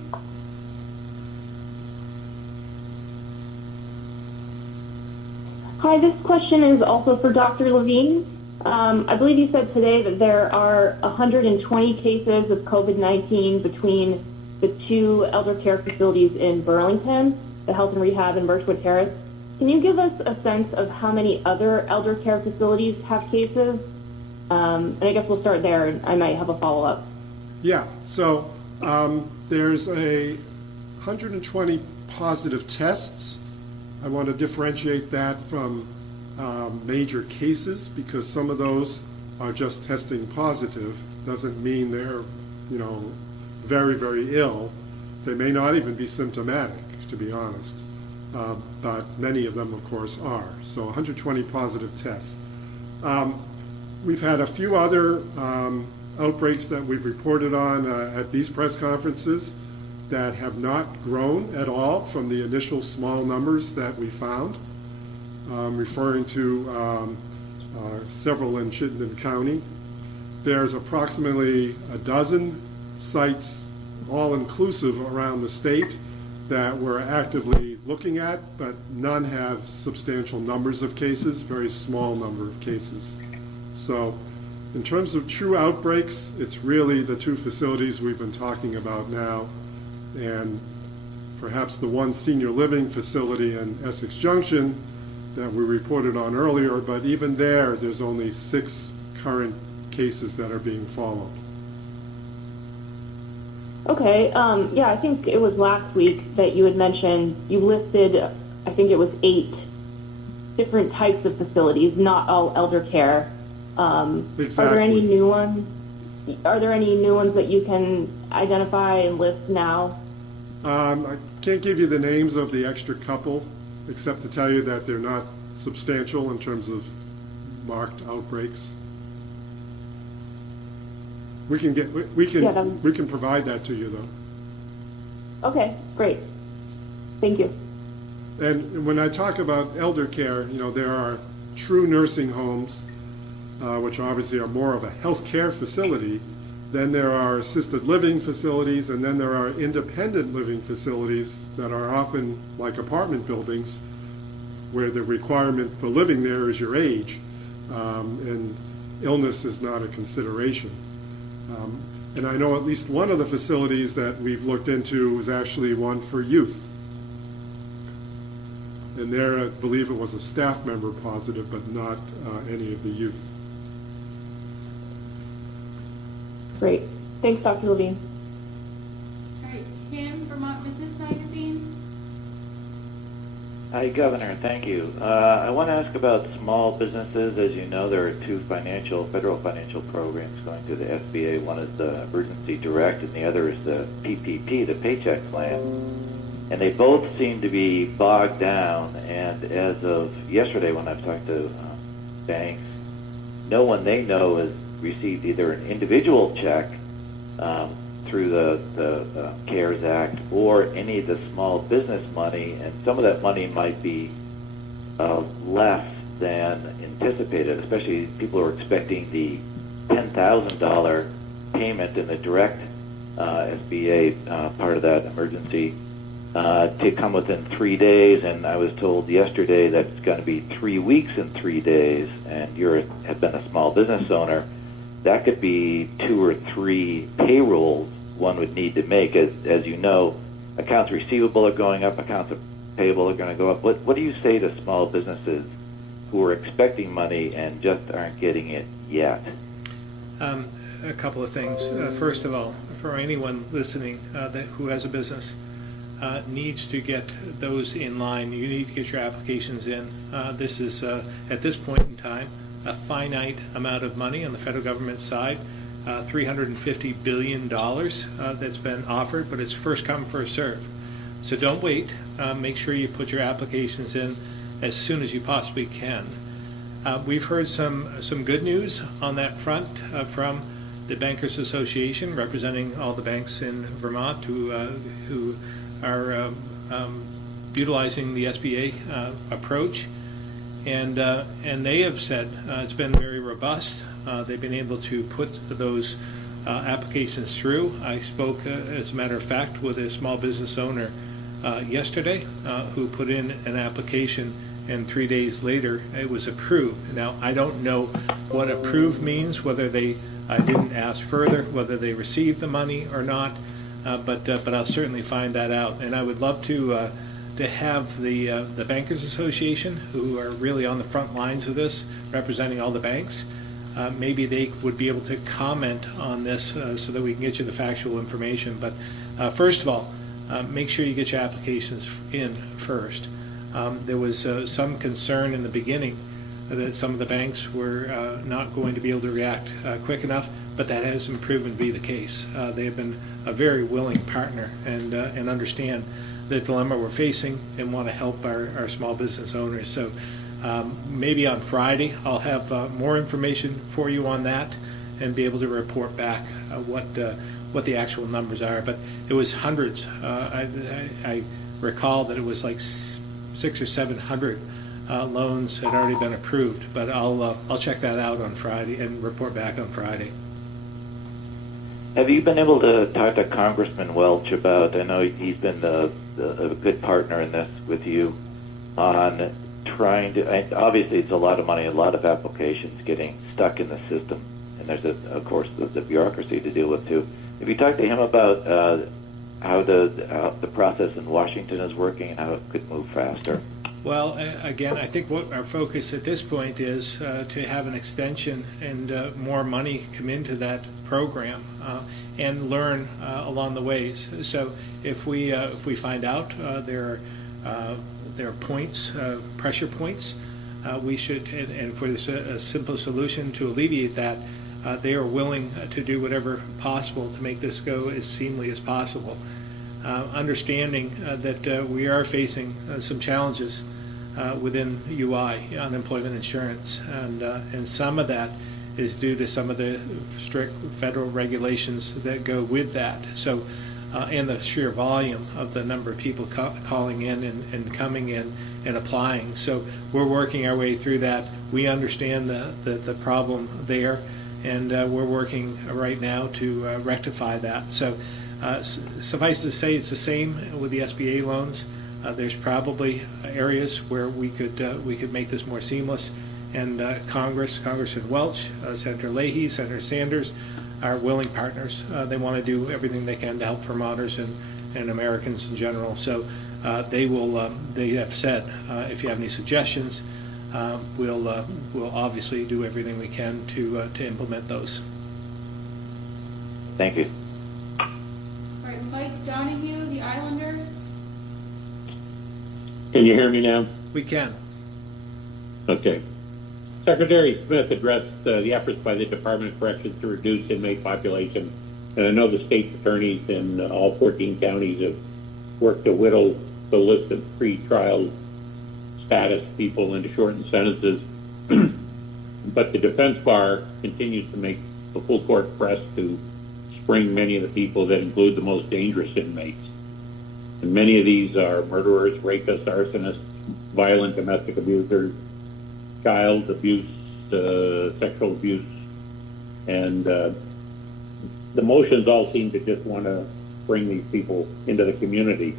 Hi, this question is also for Dr. Levine. I believe you said today that there are 120 cases of COVID-19 between the 2 elder care facilities in Burlington, the Health and Rehab and Birchwood Terrace. Can you give us a sense of how many other elder care facilities have cases? And I guess we'll start there, and I might have a follow-up. Yeah, so there's 120 positive tests. I want to differentiate that from major cases, because some of those are just testing positive. Doesn't mean they're, very, very ill. They may not even be symptomatic, to be honest. But many of them, of course, are. So 120 positive tests. We've had a few other outbreaks that we've reported on at these press conferences that have not grown at all from the initial small numbers that we found, referring to several in Chittenden County. There's approximately a dozen sites, all inclusive, around the state that we're actively looking at, but none have substantial numbers of cases, very small number of cases. So in terms of true outbreaks, it's really the 2 facilities we've been talking about now, and perhaps the one senior living facility in Essex Junction that we reported on earlier, but even there's only 6 current cases that are being followed. Okay, yeah, I think it was last week that you had mentioned, you listed, I think it was 8 different types of facilities, not all elder care. Exactly. Are there any new ones? Are there any new ones that you can identify and list now? I can't give you the names of the extra couple, except to tell you that they're not substantial in terms of marked outbreaks. We can provide that to you though. Okay, great. Thank you. And when I talk about elder care, there are true nursing homes, which obviously are more of a healthcare facility. Then there are assisted living facilities, and then there are independent living facilities that are often like apartment buildings, where the requirement for living there is your age, and illness is not a consideration. And I know at least one of the facilities that we've looked into was actually one for youth. And there, I believe it was a staff member positive, but not any of the youth. Great. Thanks, Dr. Levine. All right, Tim, Vermont Business Magazine. Hi, Governor. Thank you. I want to ask about small businesses. As you know, there are 2 federal financial programs going through the SBA. One is the Emergency Direct, and the other is the PPP, the Paycheck Plan. And they both seem to be bogged down. And as of yesterday, when I've talked to banks, no one they know has received either an individual check through the CARES Act or any of the small business money, and some of that money might be less than anticipated, especially people who are expecting the $10,000 payment in the direct SBA part of that emergency to come within 3 days, and I was told yesterday that it's going to be 3 weeks and 3 days, and you have been a small business owner. That could be 2 or 3 payrolls one would need to make. As you know, accounts receivable are going up, accounts payable are going to go up. What do you say to small businesses who are expecting money and just aren't getting it yet? A couple of things. First of all, for anyone listening who has a business, needs to get those in line. You need to get your applications in. This is, at this point in time, a finite amount of money on the federal government side, $350 billion that's been offered, but it's first come, first serve. So don't wait. Make sure you put your applications in as soon as you possibly can. We've heard some good news on that front from the Bankers Association, representing all the banks in Vermont who are utilizing the SBA approach. And they have said it's been very robust. They've been able to put those applications through. I spoke, as a matter of fact, with a small business owner yesterday who put in an application, and 3 days later it was approved. Now, I don't know what approved means, whether they didn't ask further, whether they received the money or not, but I'll certainly find that out. And I would love to have the Bankers Association, who are really on the front lines of this, representing all the banks, maybe they would be able to comment on this so that we can get you the factual information. But first of all, make sure you get your applications in first. There was some concern in the beginning that some of the banks were not going to be able to react quick enough, but that hasn't proven to be the case. They have been a very willing partner and understand the dilemma we're facing and want to help our small business owners. So maybe on Friday I'll have more information for you on that and be able to report back what the actual numbers are. But it was hundreds. I recall that it was like 600 or 700 loans had already been approved. But I'll check that out on Friday and report back on Friday. Have you been able to talk to Congressman Welch about, I know he's been a good partner in this with you, on trying to, obviously it's a lot of money, a lot of applications getting stuck in the system, and there's, of course, the bureaucracy to deal with too. Have you talked to him about how the process in Washington is working and how it could move faster. Well, again, I think what our focus at this point is to have an extension and more money come into that program and learn along the ways. So if we find out there are points, pressure points, we should, and for this a simple solution to alleviate that, they are willing to do whatever possible to make this go as seamlessly as possible. Understanding that we are facing some challenges within UI, unemployment insurance, and some of that is due to some of the strict federal regulations that go with that. So, and the sheer volume of the number of people calling in and coming in and applying. So we're working our way through that. We understand the problem there, and we're working right now to rectify that. So suffice to say, it's the same with the SBA loans. There's probably areas where we could make this more seamless, and Congressman Welch, Senator Leahy, Senator Sanders are willing partners. They want to do everything they can to help Vermonters and Americans in general. So they have said, if you have any suggestions, we'll obviously do everything we can to implement those. Thank you. All right, Mike Donahue, the Islander. Can you hear me now? We can. Okay. Secretary Smith addressed the efforts by the Department of Corrections to reduce inmate population, and I know the state attorneys in all 14 counties have worked to whittle the list of pre-trial status people into shortened sentences, but the defense bar continues to make the full court press to spring many of the people that include the most dangerous inmates. And many of these are murderers, rapists, arsonists, violent domestic abusers, child abuse, sexual abuse, and the motions all seem to just want to bring these people into the community.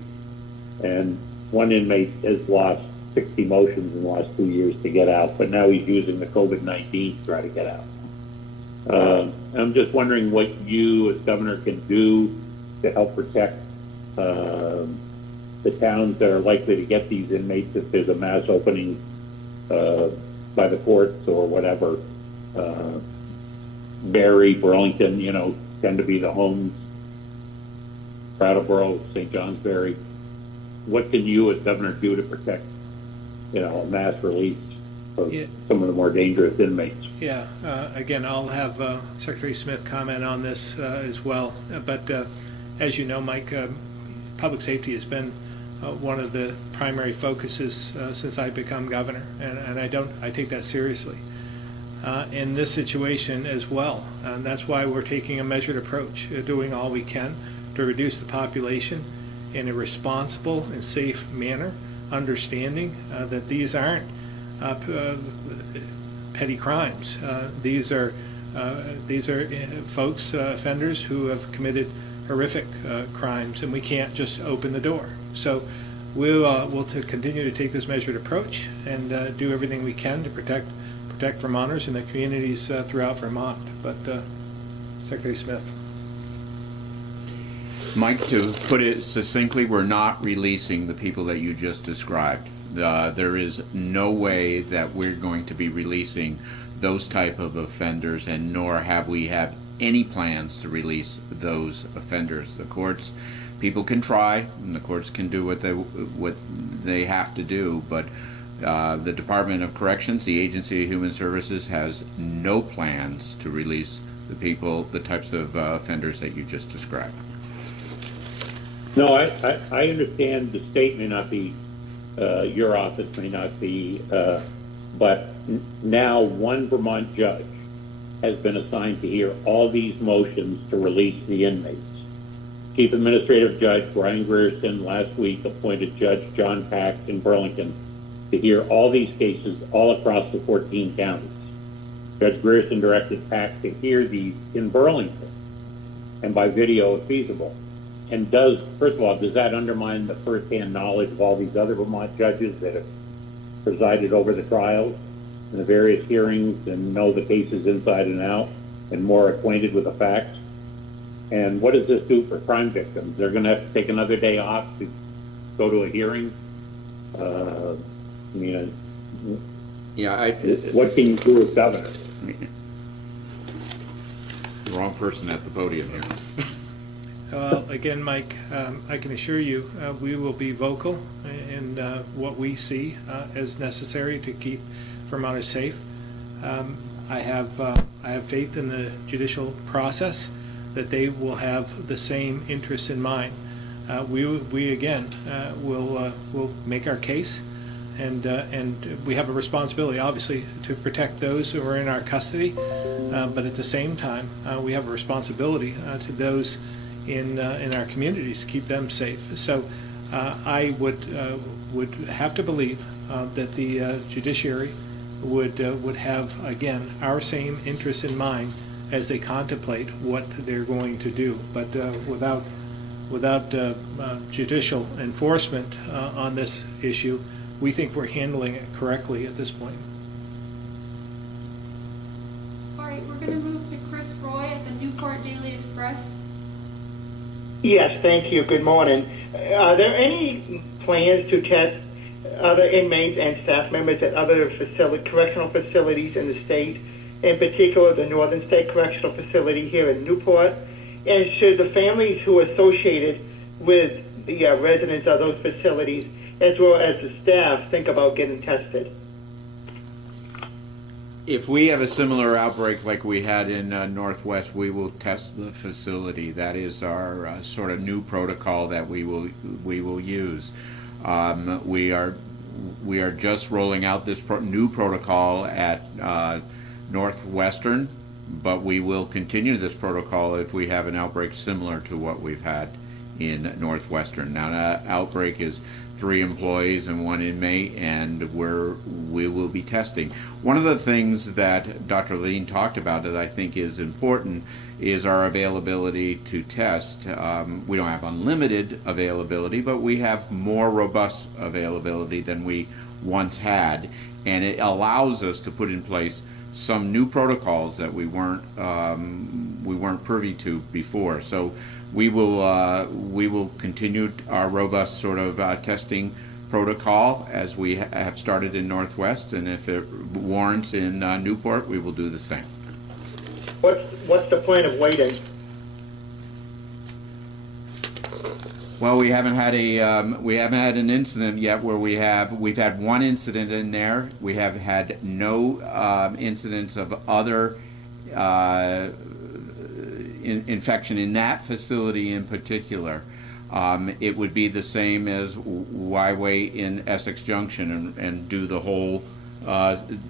And one inmate has lost 60 motions in the last 2 years to get out, but now he's using the COVID-19 to try to get out. I'm just wondering what you as governor can do to help protect the towns that are likely to get these inmates if there's a mass opening by the courts or whatever. Barry, Burlington, tend to be the homes. Brattleboro, St. Johnsbury. What can you as governor do to protect, a mass release of some of the more dangerous inmates? Yeah, again, I'll have Secretary Smith comment on this as well. But as you know, Mike, public safety has been one of the primary focuses since I've become governor, and I take that seriously. In this situation as well, and that's why we're taking a measured approach, doing all we can to reduce the population in a responsible and safe manner, understanding that these aren't petty crimes. These are folks, offenders who have committed horrific crimes, and we can't just open the door. So we'll continue to take this measured approach and do everything we can to protect Vermonters and the communities throughout Vermont. But Secretary Smith. Mike, to put it succinctly, we're not releasing the people that you just described. There is no way that we're going to be releasing those type of offenders, and nor have we had any plans to release those offenders. The courts, people can try, and the courts can do what they have to do, but the Department of Corrections, the Agency of Human Services, has no plans to release the types of offenders that you just described. No, I understand the state may not be, your office may not be, but now one Vermont judge has been assigned to hear all these motions to release the inmates. Chief Administrative Judge Brian Grierson last week appointed Judge John Pax in Burlington to hear all these cases all across the 14 counties. Judge Grierson directed Pax to hear these in Burlington and by video if feasible. And first of all, does that undermine the firsthand knowledge of all these other Vermont judges that have presided over the trials and the various hearings and know the cases inside and out and more acquainted with the facts? And what does this do for crime victims? They're going to have to take another day off to go to a hearing. What can you do as governor? Wrong person at the podium here. Well, again, Mike, I can assure you, we will be vocal in what we see as necessary to keep Vermonters safe. I have faith in the judicial process that they will have the same interests in mind. We again will make our case, and we have a responsibility, obviously, to protect those who are in our custody. But at the same time, we have a responsibility to those in our communities to keep them safe. So I would have to believe that the judiciary would have, again, our same interests in mind as they contemplate what they're going to do. But without judicial enforcement on this issue, we think we're handling it correctly at this point. All right, we're going to move to Chris Roy at the Newport Daily Express. Yes, thank you. Good morning. Are there any plans to test other inmates and staff members at other correctional facilities in the state, in particular the Northern State Correctional Facility here in Newport? And should the families who are associated with the residents of those facilities, as well as the staff, think about getting tested? If we have a similar outbreak like we had in Northwest, we will test the facility. That is our sort of new protocol that we will use. We are just rolling out this new protocol at Northwestern, but we will continue this protocol if we have an outbreak similar to what we've had in Northwestern. Now, that outbreak is 3 employees and 1 inmate, and we will be testing. One of the things that Dr. Levine talked about that I think is important is our availability to test. We don't have unlimited availability, but we have more robust availability than we once had, and it allows us to put in place some new protocols that we weren't privy to before. So we will continue our robust sort of testing protocol as we have started in Northwest, and if it warrants in Newport, we will do the same. What's the plan of waiting? Well, we haven't had an incident yet where we've had 1 incident in there. We have had no incidents of other infection in that facility in particular. It would be the same as why wait in Essex Junction and do the whole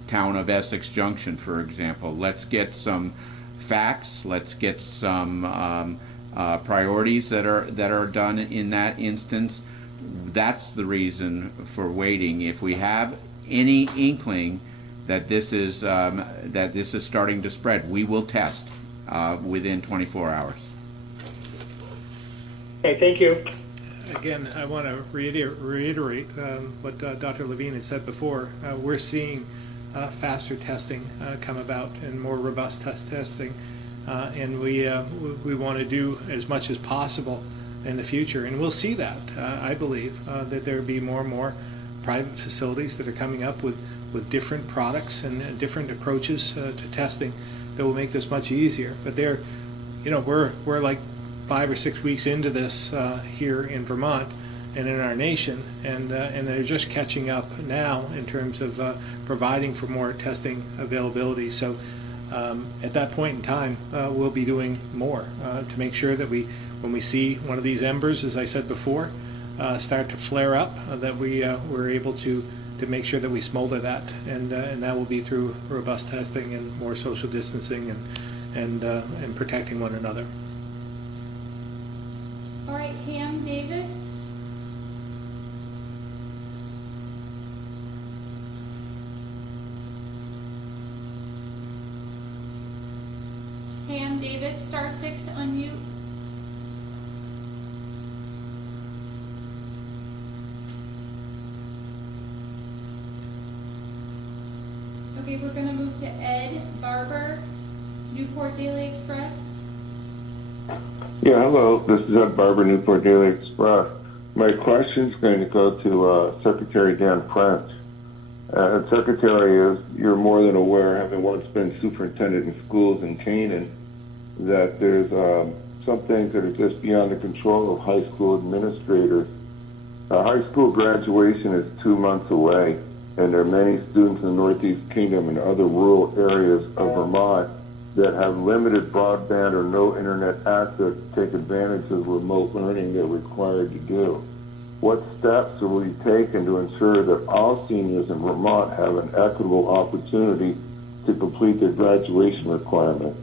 town of Essex Junction, for example. Let's get some facts. Let's get some priorities that are done in that instance. That's the reason for waiting. If we have any inkling that this is starting to spread, we will test within 24 hours. Okay, thank you. Again, I want to reiterate what Dr. Levine had said before. We're seeing faster testing come about and more robust testing. And we want to do as much as possible in the future. And we'll see that, I believe, that there will be more and more private facilities that are coming up with different products and different approaches to testing that will make this much easier. But we're like 5 or 6 weeks into this here in Vermont and in our nation, and they're just catching up now in terms of providing for more testing availability. So at that point in time, we'll be doing more to make sure that when we see one of these embers, as I said before, start to flare up, that we're able to make sure that we smolder that, and that will be through robust testing and more social distancing and protecting one another. All right, Ham Davis. Ham Davis, *6 to unmute. Okay, we're going to move to Ed Barber, Newport Daily Express. Yeah, hello. This is Ed Barber, Newport Daily Express. My question is going to go to Secretary Dan French. Secretary, as you're more than aware, having once been superintendent in schools in Canaan, that there's some things that are just beyond the control of high school administrators. High school graduation is 2 months away, and there are many students in the Northeast Kingdom and other rural areas of Vermont that have limited broadband or no internet access to take advantage of remote learning they're required to do. What steps will be taken to ensure that all seniors in Vermont have an equitable opportunity to complete their graduation requirement?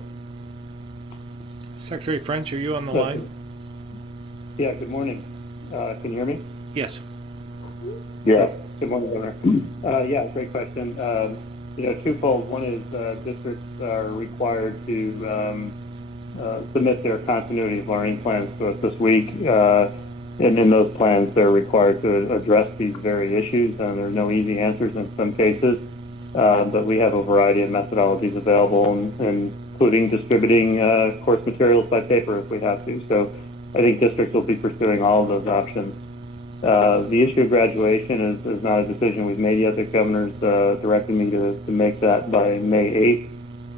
Secretary French, are you on the line? Yeah, good morning. Can you hear me? Yes. Yeah. Good morning, Governor. Yeah, great question. Twofold. One is districts are required to submit their continuity of learning plans to us this week. And in those plans, they're required to address these very issues. There are no easy answers in some cases, but we have a variety of methodologies available, including distributing course materials by paper if we have to. So I think districts will be pursuing all of those options. The issue of graduation is not a decision we've made yet. The governor's directed me to make that by May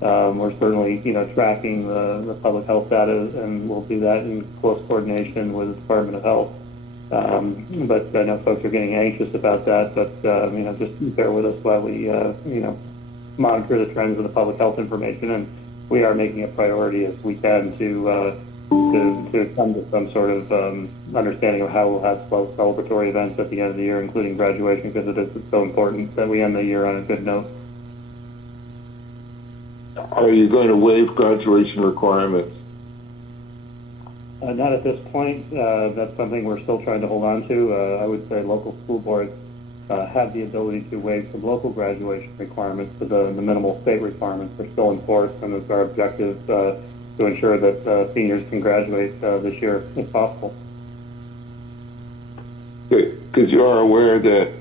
8th. We're certainly, tracking the public health data, and we'll do that in close coordination with the Department of Health. But I know folks are getting anxious about that. But just bear with us while we, monitor the trends of the public health information, and we are making a priority as we can to come to some sort of understanding of how we'll have celebratory events at the end of the year, including graduation, because it is so important that we end the year on a good note. Are you going to waive graduation requirements? Not at this point. That's something we're still trying to hold on to. I would say local school boards have the ability to waive some local graduation requirements, but the minimal state requirements are still enforced, and it's our objective to ensure that seniors can graduate this year if possible. Because you are aware that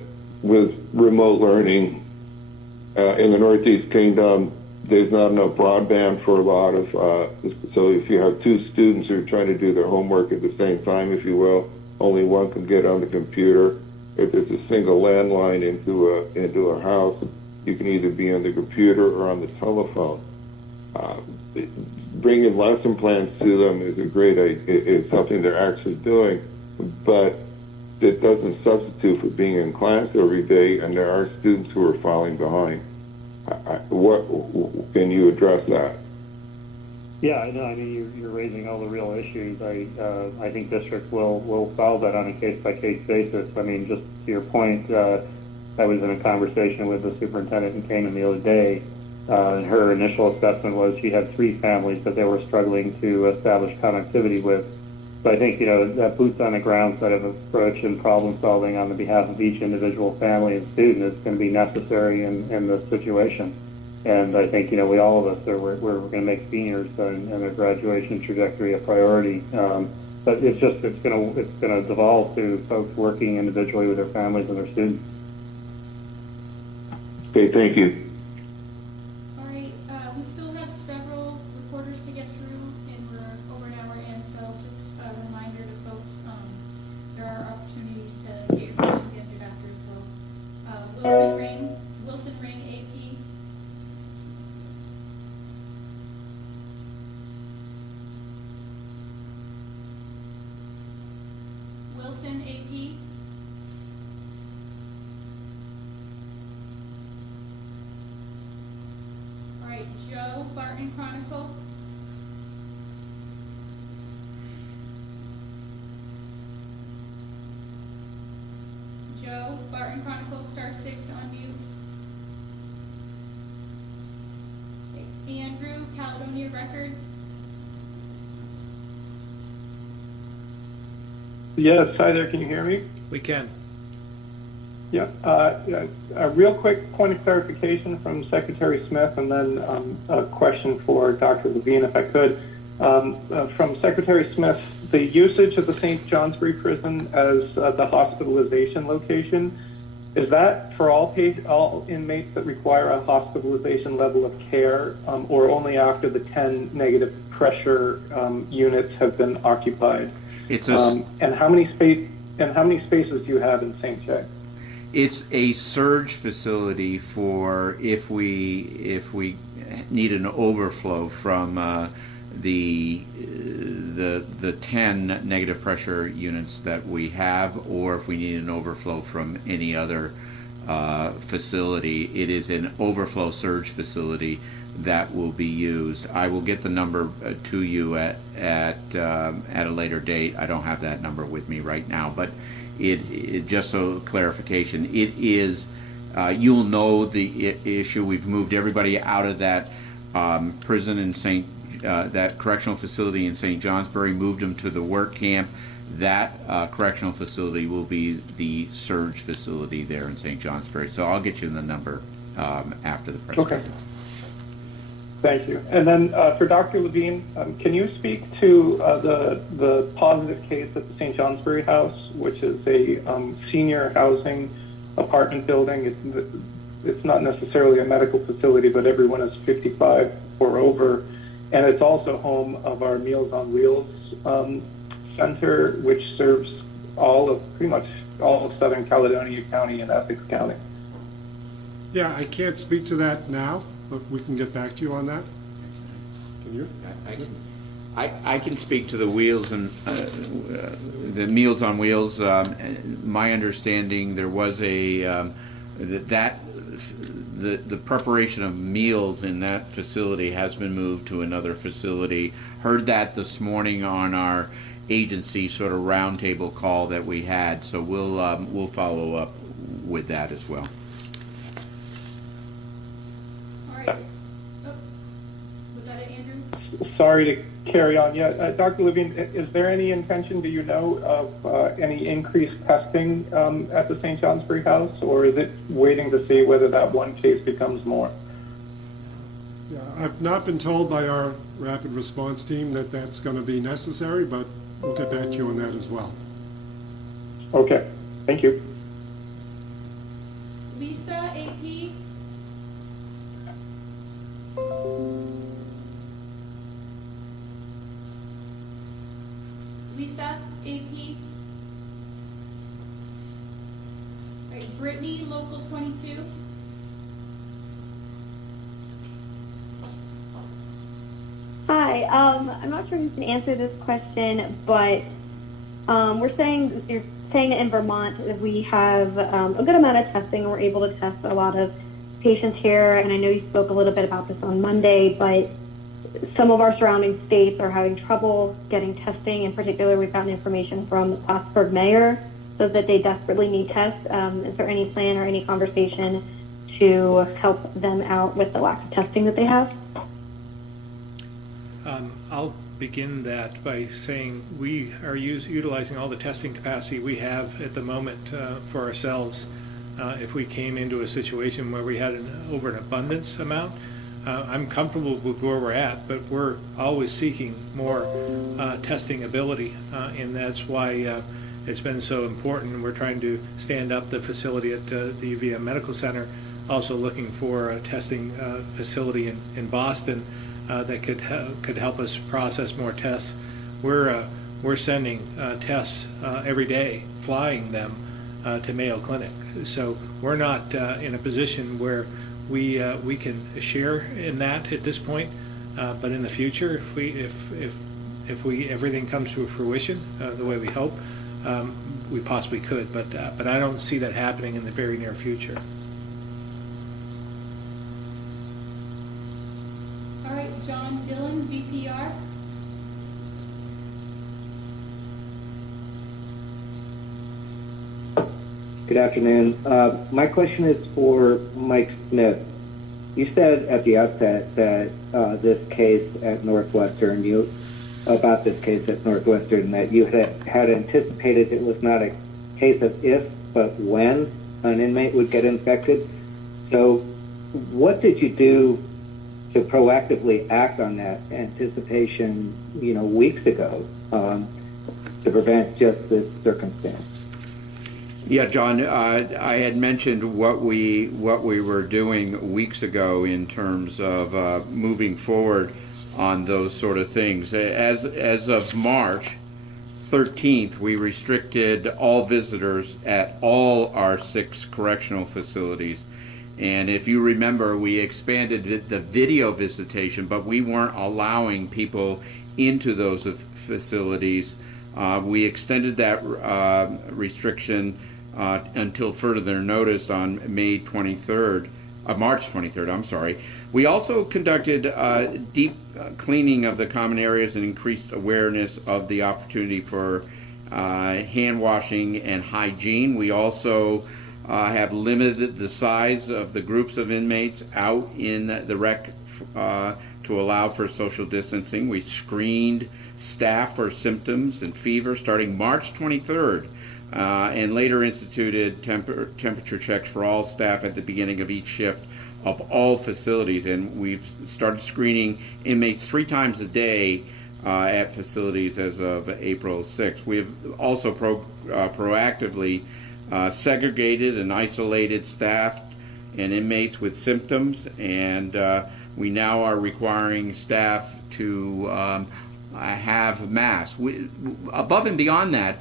with remote learning in the Northeast Kingdom, there's not enough broadband for a lot of, so if you have two students who are trying to do their homework at the same time, if you will, only one can get on the computer. If there's a single landline into a house, you can either be on the computer or on the telephone. Bringing lesson plans to them is a great idea. It's something they're actually doing, but it doesn't substitute for being in class every day, and there are students who are falling behind. What can you address that? Yeah, I know. I mean, you're raising all the real issues. I think districts will solve that on a case-by-case basis. I mean, just to your point, I was in a conversation with the superintendent in Canaan the other day, and her initial assessment was she had 3 families that they were struggling to establish connectivity with. So I think, that boots on the ground sort of approach and problem solving on the behalf of each individual family and student is going to be necessary in this situation. And I think, we all of us we're going to make seniors and their graduation trajectory a priority. But it's going to devolve to folks working individually with their families and their students. Okay, thank you. All right, we still have several reporters to get through, and we're over an hour in, so just a reminder to folks, there are opportunities to get your questions answered after as well. Wilson Ring, AP. Wilson, AP. All right, Joe, Barton Chronicle. Joe, Barton Chronicle, *6 to unmute. Okay. Andrew, Caledonia Record. Yes, hi there, can you hear me? We can. Yeah, a real quick point of clarification from Secretary Smith, and then a question for Dr. Levine, if I could. From Secretary Smith, the usage of the St. Johnsbury prison as the hospitalization location, Is that for all inmates that require a hospitalization level of care, or only after the 10 negative pressure units have been occupied? It's and how many spaces do you have in St. Jay? It's a surge facility for if we need an overflow from the 10 negative pressure units that we have, or if we need an overflow from any other facility. It is an overflow surge facility that will be used. I will get the number to you at a later date. I don't have that number with me right now, but it just so clarification, it is. You'll know the issue. We've moved everybody out of that prison in that correctional facility in St. Johnsbury, moved them to the work camp. That correctional facility will be the surge facility there in St. Johnsbury. So I'll get you the number after the presentation. Okay. Thank you. And then for Dr. Levine, can you speak to the positive case at the St. Johnsbury House, which is a senior housing apartment building? It's not necessarily a medical facility, but everyone is 55 or over. And it's also home of our Meals on Wheels Center, which serves pretty much all of Southern Caledonia County and Essex County. Yeah, I can't speak to that now, but we can get back to you on that. Can you? I can speak to the wheels and the Meals on Wheels. My understanding, there was the preparation of meals in that facility has been moved to another facility. Heard that this morning on our agency sort of roundtable call that we had. So we'll follow up with that as well. All right. Oh, was that it, Andrew? Sorry to carry on. Yeah, Dr. Levine, is there any intention, do you know, of any increased testing at the St. Johnsbury House, or is it waiting to see whether that one case becomes more? Yeah, I've not been told by our rapid response team that that's going to be necessary, but we'll get back to you on that as well. Okay, thank you. Lisa, AP. Lisa, AP. All right, Brittany, Local 22. Hi, I'm not sure who can answer this question, but you're saying that in Vermont that we have a good amount of testing. We're able to test a lot of patients here, and I know you spoke a little bit about this on Monday, but some of our surrounding states are having trouble getting testing. In particular, we've gotten information from the Plattsburgh mayor says that they desperately need tests. Is there any plan or any conversation to help them out with the lack of testing that they have? I'll begin that by saying we are utilizing all the testing capacity we have at the moment for ourselves. If we came into a situation where we had over an abundance amount, I'm comfortable with where we're at, but we're always seeking more testing ability, and that's why it's been so important. We're trying to stand up the facility at the UVM Medical Center, also looking for a testing facility in Boston that could help us process more tests. We're sending tests every day, flying them to Mayo Clinic. So we're not in a position where we can share in that at this point, but in the future, if everything comes to fruition the way we hope, we possibly could. But I don't see that happening in the very near future. All right, John Dillon, VPR. Good afternoon. My question is for Mike Smith. You said at the outset that this case at Northwestern, that you had anticipated it was not a case of if, but when an inmate would get infected. So what did you do to proactively act on that anticipation, weeks ago, to prevent just this circumstance? Yeah, John, I had mentioned what we were doing weeks ago in terms of moving forward on those sort of things. As of March 13th, we restricted all visitors at all our 6 correctional facilities. And if you remember, we expanded the video visitation, but we weren't allowing people into those facilities. We extended that restriction until further notice on March 23rd, I'm sorry. We also conducted deep cleaning of the common areas and increased awareness of the opportunity for hand washing and hygiene. We also have limited the size of the groups of inmates out in the rec to allow for social distancing. We screened staff for symptoms and fever starting March 23rd. And later instituted temperature checks for all staff at the beginning of each shift of all facilities. And we've started screening inmates 3 times a day at facilities as of April 6th. We have also proactively segregated and isolated staff and inmates with symptoms, and we now are requiring staff to have masks. Above and beyond that,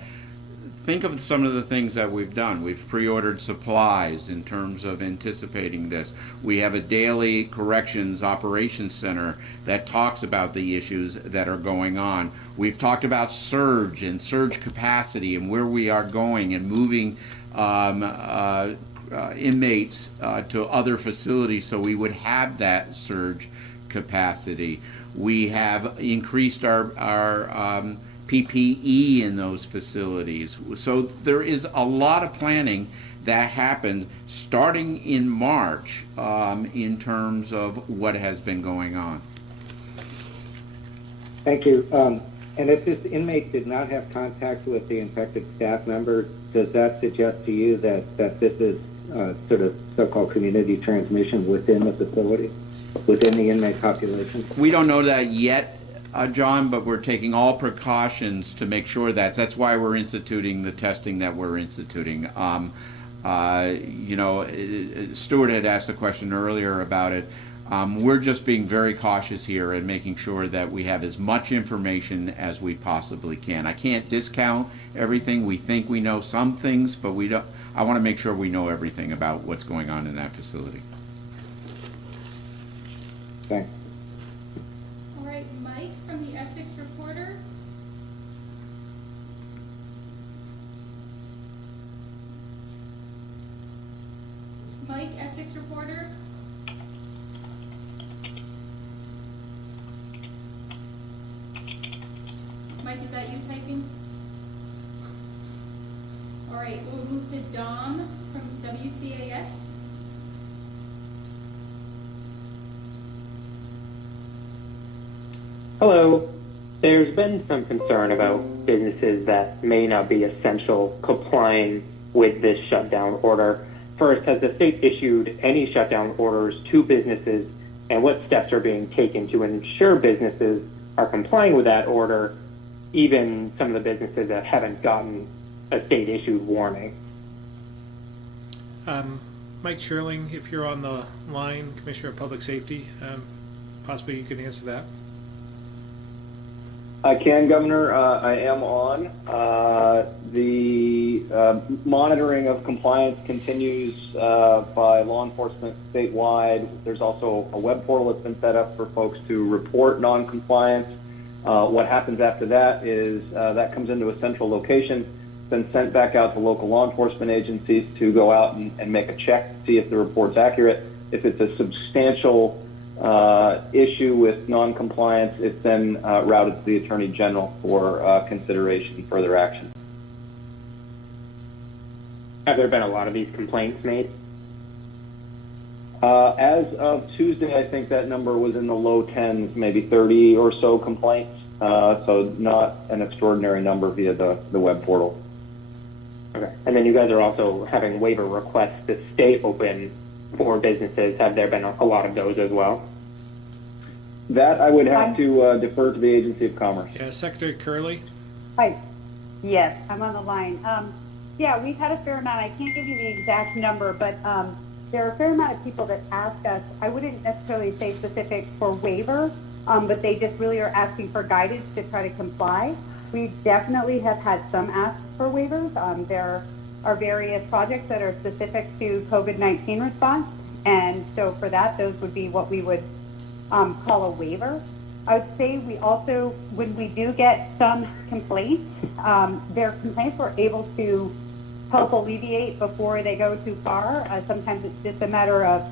think of some of the things that we've done. We've pre-ordered supplies in terms of anticipating this. We have a daily corrections operations center that talks about the issues that are going on. We've talked about surge and surge capacity and where we are going and moving inmates to other facilities so we would have that surge capacity. We have increased our PPE in those facilities. So there is a lot of planning that happened starting in March in terms of what has been going on. Thank you. And if this inmate did not have contact with the infected staff member, does that suggest to you that this is sort of so-called community transmission within the facility, within the inmate population? We don't know that yet, John, but we're taking all precautions to make sure that's why we're instituting the testing that we're instituting. Stuart had asked a question earlier about it. We're just being very cautious here and making sure that we have as much information as we possibly can. I can't discount everything. We think we know some things, but we don't. I want to make sure we know everything about what's going on in that facility. Thanks. All right, Mike from the Essex Reporter. Mike, Essex Reporter. Mike, is that you typing? All right, we'll move to Dom from WCAX. Hello. There's been some concern about businesses that may not be essential complying with this shutdown order. First, has the state issued any shutdown orders to businesses, and what steps are being taken to ensure businesses are complying with that order, even some of the businesses that haven't gotten a state-issued warning? Mike Sherling, if you're on the line, Commissioner of Public Safety, possibly you can answer that. I can, Governor. I am on. The monitoring of compliance continues by law enforcement statewide. There's also a web portal that's been set up for folks to report non-compliance. What happens after that is that comes into a central location, then sent back out to local law enforcement agencies to go out and make a check to see if the report's accurate. If it's a substantial issue with non-compliance, it's then routed to the Attorney General for consideration and further action. Have there been a lot of these complaints made? As of Tuesday, I think that number was in the low tens, maybe 30 or so complaints. So not an extraordinary number via the web portal. Okay. And then you guys are also having waiver requests to stay open for businesses. Have there been a lot of those as well? That I would have to defer to the Agency of Commerce. Yeah, Secretary Curley. Hi. Yes, I'm on the line. Yeah, we've had a fair amount. I can't give you the exact number, but there are a fair amount of people that ask us. I wouldn't necessarily say specific for waiver, but they just really are asking for guidance to try to comply. We definitely have had some asks for waivers. There are various projects that are specific to COVID-19 response, and so for that, those would be what we would call a waiver. I would say we also, when we do get some complaints, their complaints we're able to help alleviate before they go too far. Sometimes it's just a matter of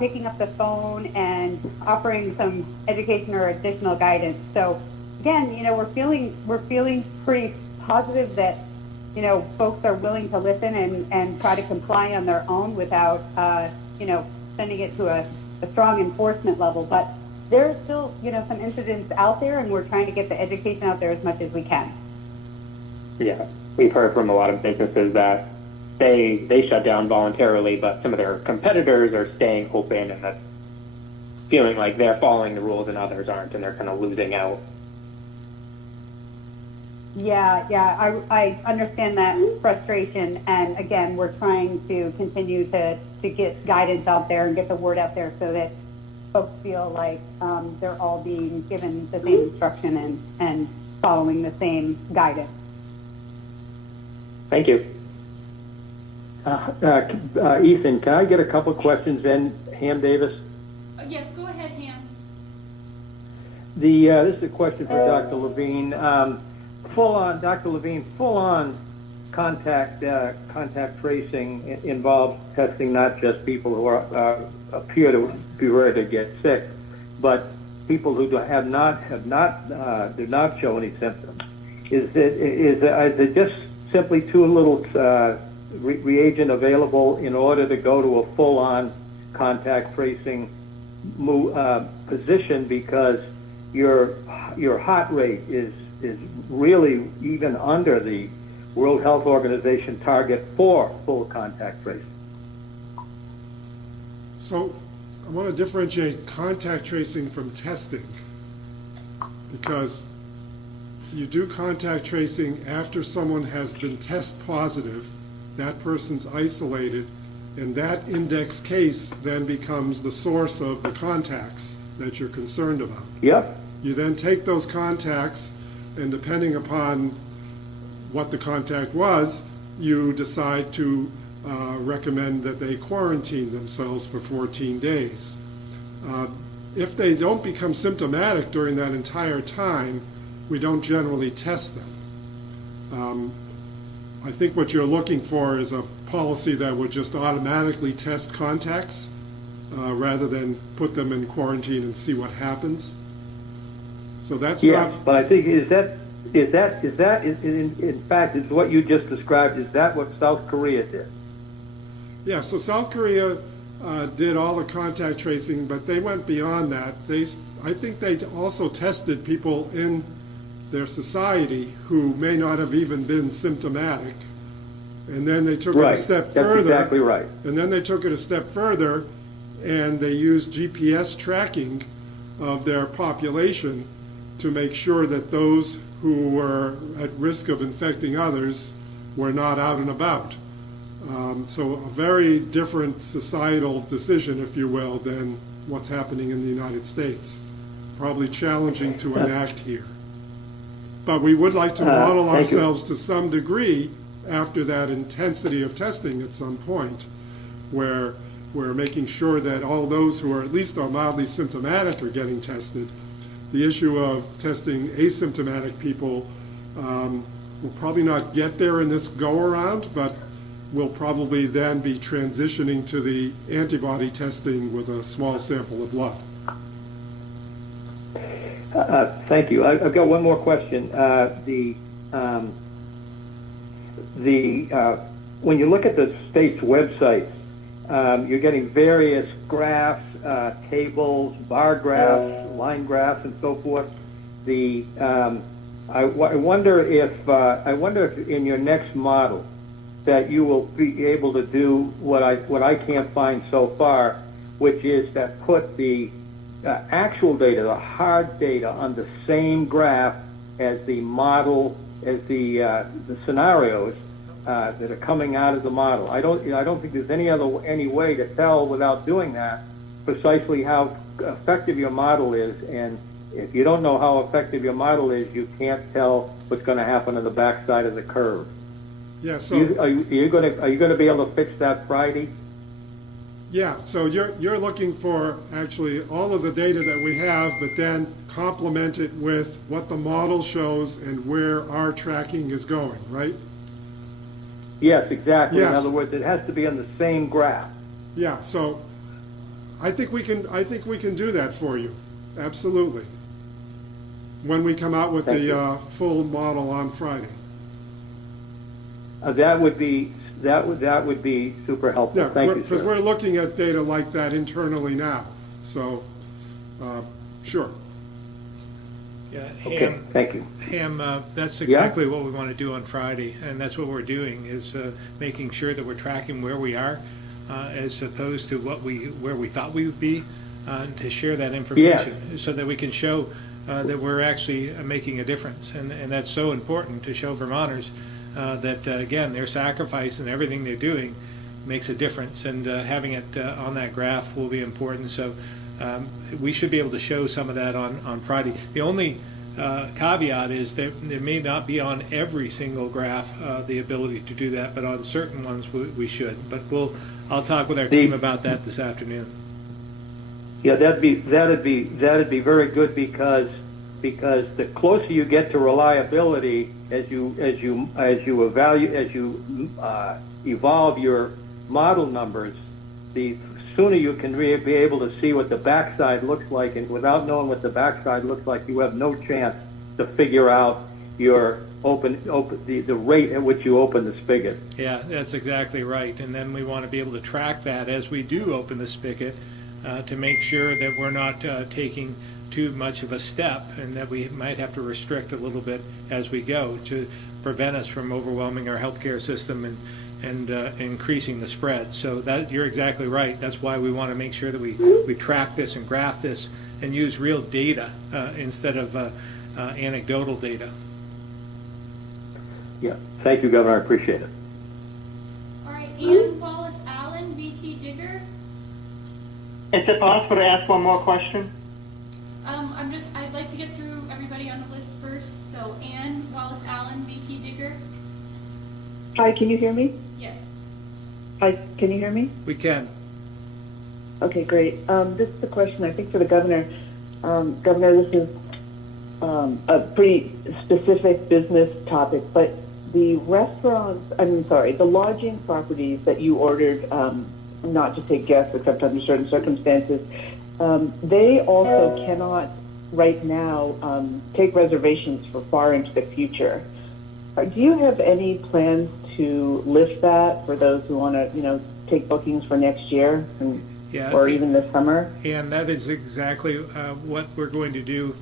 picking up the phone and offering some education or additional guidance. So again, we're feeling pretty positive that folks are willing to listen and try to comply on their own without sending it to a strong enforcement level. But there are still some incidents out there, and we're trying to get the education out there as much as we can. Yeah, we've heard from a lot of businesses that they shut down voluntarily, but some of their competitors are staying open, and that's feeling like they're following the rules and others aren't, and they're kind of losing out. Yeah, I understand that frustration, and again, we're trying to continue to get guidance out there and get the word out there so that folks feel like they're all being given the same instruction and following the same guidance. Thank you. Ethan, can I get a couple questions in, Ham Davis? Yes, go ahead, Ham. This is a question for Dr. Levine. Dr. Levine, full-on contact tracing involves testing not just people who appear to be ready to get sick, but people who do not show any symptoms. Is it just simply too little reagent available in order to go to a full-on contact tracing position, because your heart rate is really even under the World Health Organization target for full contact tracing? So I want to differentiate contact tracing from testing, because you do contact tracing after someone has been test positive, that person's isolated, and that index case then becomes the source of the contacts that you're concerned about. Yep. You then take those contacts, and depending upon what the contact was, you decide to recommend that they quarantine themselves for 14 days. If they don't become symptomatic during that entire time, we don't generally test them. I think what you're looking for is a policy that would just automatically test contacts rather than put them in quarantine and see what happens. So that's not. But I think in fact, is what you just described, is that what South Korea did? Yeah, so South Korea did all the contact tracing, but they went beyond that. I think they also tested people in their society who may not have even been symptomatic. And then they took it a step further. That's exactly right. And then they took it a step further, and they used GPS tracking of their population to make sure that those who were at risk of infecting others were not out and about. So a very different societal decision, if you will, than what's happening in the United States. Probably challenging to enact here. But we would like to model ourselves to some degree after that intensity of testing at some point, where we're making sure that all those who are at least are mildly symptomatic are getting tested. The issue of testing asymptomatic people will probably not get there in this go-around, but we'll probably then be transitioning to the antibody testing with a small sample of blood. Thank you. I've got one more question. When you look at the state's website, you're getting various graphs, tables, bar graphs, line graphs, and so forth. I wonder if in your next model that you will be able to do what I can't find so far, which is that put the actual data, the hard data, on the same graph as the model, as the scenarios, that are coming out of the model. I don't think there's any way to tell without doing that precisely how effective your model is. And if you don't know how effective your model is, you can't tell what's going to happen on the backside of the curve. Yeah. So Are you going to be able to fix that Friday? yeah. So you're looking for actually all of the data that we have, but then complement it with what the model shows and where our tracking is going, right? Yes, exactly. Yes. In other words, it has to be on the same graph. Yeah. So I think we can do that for you. Absolutely. When we come out with the full model on Friday. That would be super helpful. Yeah, Thank you, because sir. we're looking at data like that internally now. So, sure. Yeah, Okay, thank you. Ham, that's exactly what we want to do on Friday, and that's what we're doing, is making sure that we're tracking where we are, as opposed to where we thought we would be, to share that information, so that we can show that we're actually making a difference. And that's so important to show Vermonters that, again, their sacrifice and everything they're doing makes a difference, and having it on that graph will be important. So we should be able to show some of that on Friday. The only caveat is that there may not be on every single graph the ability to do that, but on certain ones we should. But I'll talk with our team about that this afternoon. Yeah, that'd be very good, because the closer you get to reliability as you evolve your model numbers, the sooner you can be able to see what the backside looks like, and without knowing what the backside looks like, you have no chance to figure out your the rate at which you open the spigot. Yeah, that's exactly right. And then we want to be able to track that as we do open the spigot, to make sure that we're not taking too much of a step, and that we might have to restrict a little bit as we go to prevent us from overwhelming our healthcare system and increasing the spread. So that, you're exactly right. That's why we want to make sure that we track this and graph this and use real data instead of anecdotal data. Yeah, thank you, Governor. I appreciate it. All right, Ian Wallace Allen, VT Digger. Is it possible to ask one more question? I'd like to get through everybody on the list first. So Ann Wallace Allen, VT Digger. Hi, can you hear me? Yes. Hi, can you hear me? We can. Okay, great. This is a question, I think, for the governor. Governor, this is a pretty specific business topic, but the the lodging properties that you ordered not to take guests except under certain circumstances, they also cannot right now take reservations for far into the future. Do you have any plans to lift that for those who want to, take bookings for next year or even this summer? And that is exactly what we're going to do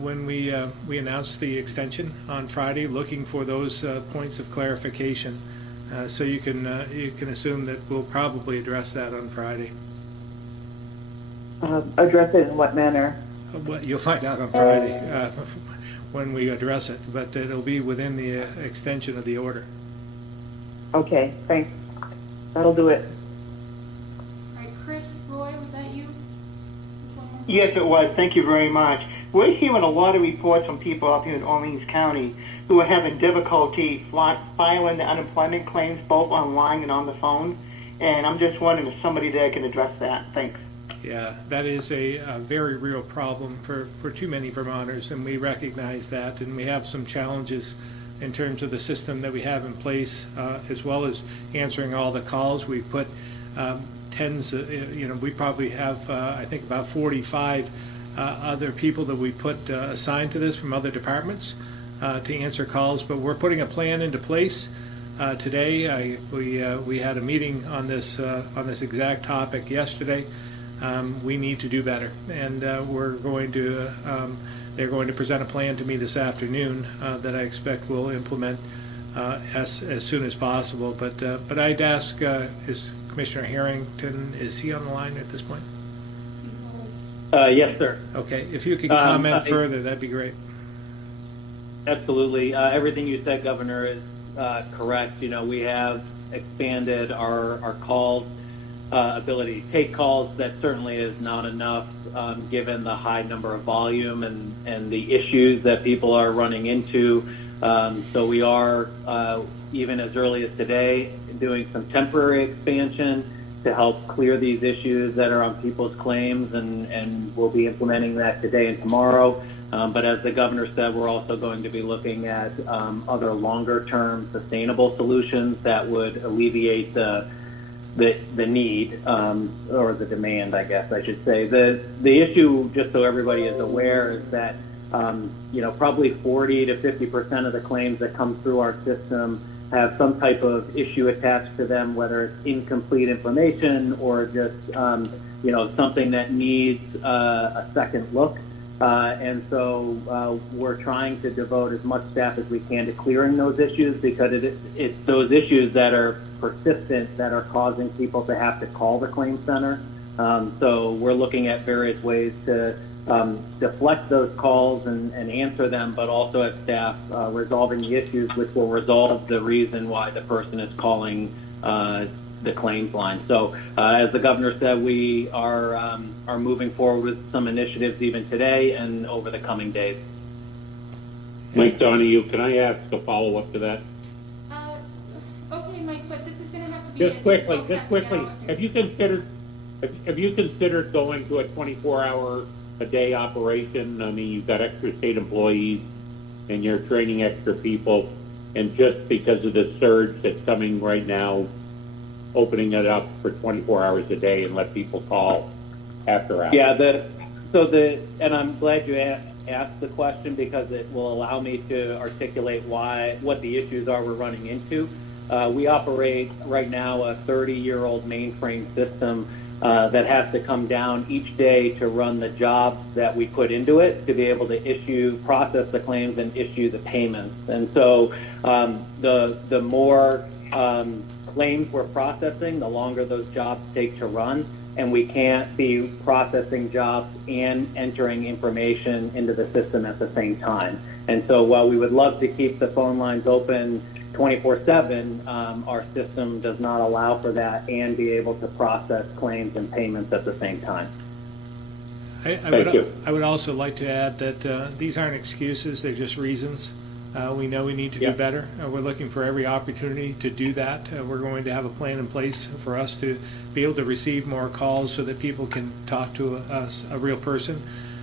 when we announce the extension on Friday, looking for those points of clarification. So you can assume that we'll probably address that on Friday. Address it in what manner? You'll find out on Friday when we address it, but it'll be within the extension of the order. Okay, thanks. That'll do it. All right, Chris Roy, was that you? Yes, it was. Thank you very much. We're hearing a lot of reports from people up here in Orleans County who are having difficulty filing the unemployment claims both online and on the phone. And I'm just wondering if somebody there can address that. Thanks. Yeah, that is a very real problem for too many Vermonters, and we recognize that, and we have some challenges in terms of the system that we have in place, as well as answering all the calls. We put we probably have, I think, about 45 other people that we put assigned to this from other departments to answer calls, but we're putting a plan into place. Today, we had a meeting on this exact topic yesterday. We need to do better, and they're going to present a plan to me this afternoon that I expect we'll implement as soon as possible. But I'd ask, is Commissioner Harrington, is he on the line at this point? Yes, sir. Okay, if you could comment further, that'd be great. Absolutely. Everything you said, Governor, is correct. We have expanded our calls ability to take calls. That certainly is not enough given the high number of volume and the issues that people are running into. So we are, even as early as today, doing some temporary expansion to help clear these issues that are on people's claims, and we'll be implementing that today and tomorrow. But as the governor said, we're also going to be looking at other longer-term sustainable solutions that would alleviate the need or the demand, I guess I should say. The issue, just so everybody is aware, is that probably 40 to 50% of the claims that come through our system have some type of issue attached to them, whether it's incomplete information or just something that needs a second look. And so we're trying to devote as much staff as we can to clearing those issues, because it's those issues that are persistent that are causing people to have to call the claim center. So we're looking at various ways to deflect those calls and answer them, but also have staff resolving the issues, which will resolve the reason why the person is calling the claims line. So as the governor said, we are moving forward with some initiatives even today and over the coming days. Mike Donahue, can I ask a follow-up to that? Okay, Mike, but this is going to have to be Just quickly, have you considered going to a 24-hour a day operation? I mean, you've got extra state employees and you're training extra people, and just because of the surge that's coming right now, opening it up for 24 hours a day and let people call after hours. Yeah, and I'm glad you asked the question, because it will allow me to articulate what the issues are we're running into. We operate right now a 30-year-old mainframe system that has to come down each day to run the jobs that we put into it to be able to process the claims and issue the payments. And so the more claims we're processing, the longer those jobs take to run, and we can't be processing jobs and entering information into the system at the same time. And so while we would love to keep the phone lines open 24/7, our system does not allow for that and be able to process claims and payments at the same time. I would also like to add that these aren't excuses, they're just reasons. We know we need to do better. We're looking for every opportunity to do that. We're going to have a plan in place for us to be able to receive more calls so that people can talk to us, a real person.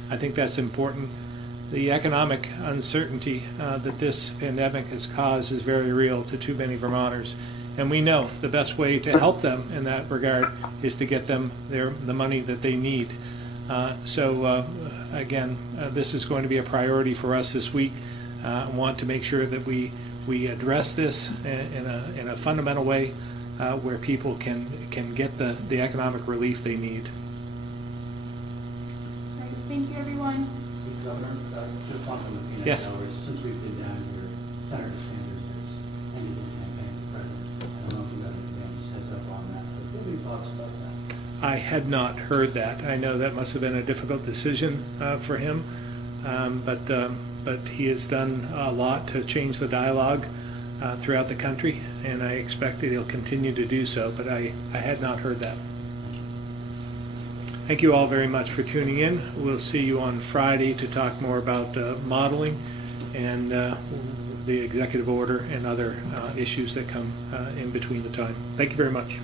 I think that's important. The economic uncertainty that this pandemic has caused is very real to too many Vermonters. And we know the best way to help them in that regard is to get them the money that they need. Again, this is going to be a priority for us this week. I want to make sure that we address this in a fundamental way where people can get the economic relief they need. Right, thank you, everyone. Governor, just one from the Phoenix Yes. Hours. Since we've been down here, Senator Sanders has ended his campaign for president. I don't know if you got any advance heads up on that, but what are your thoughts about that? I had not heard that. I know that must have been a difficult decision for him, but he has done a lot to change the dialogue throughout the country, and I expect that he'll continue to do so, but I had not heard that. Thank you all very much for tuning in. We'll see you on Friday to talk more about modeling and the executive order and other issues that come in between the time. Thank you very much.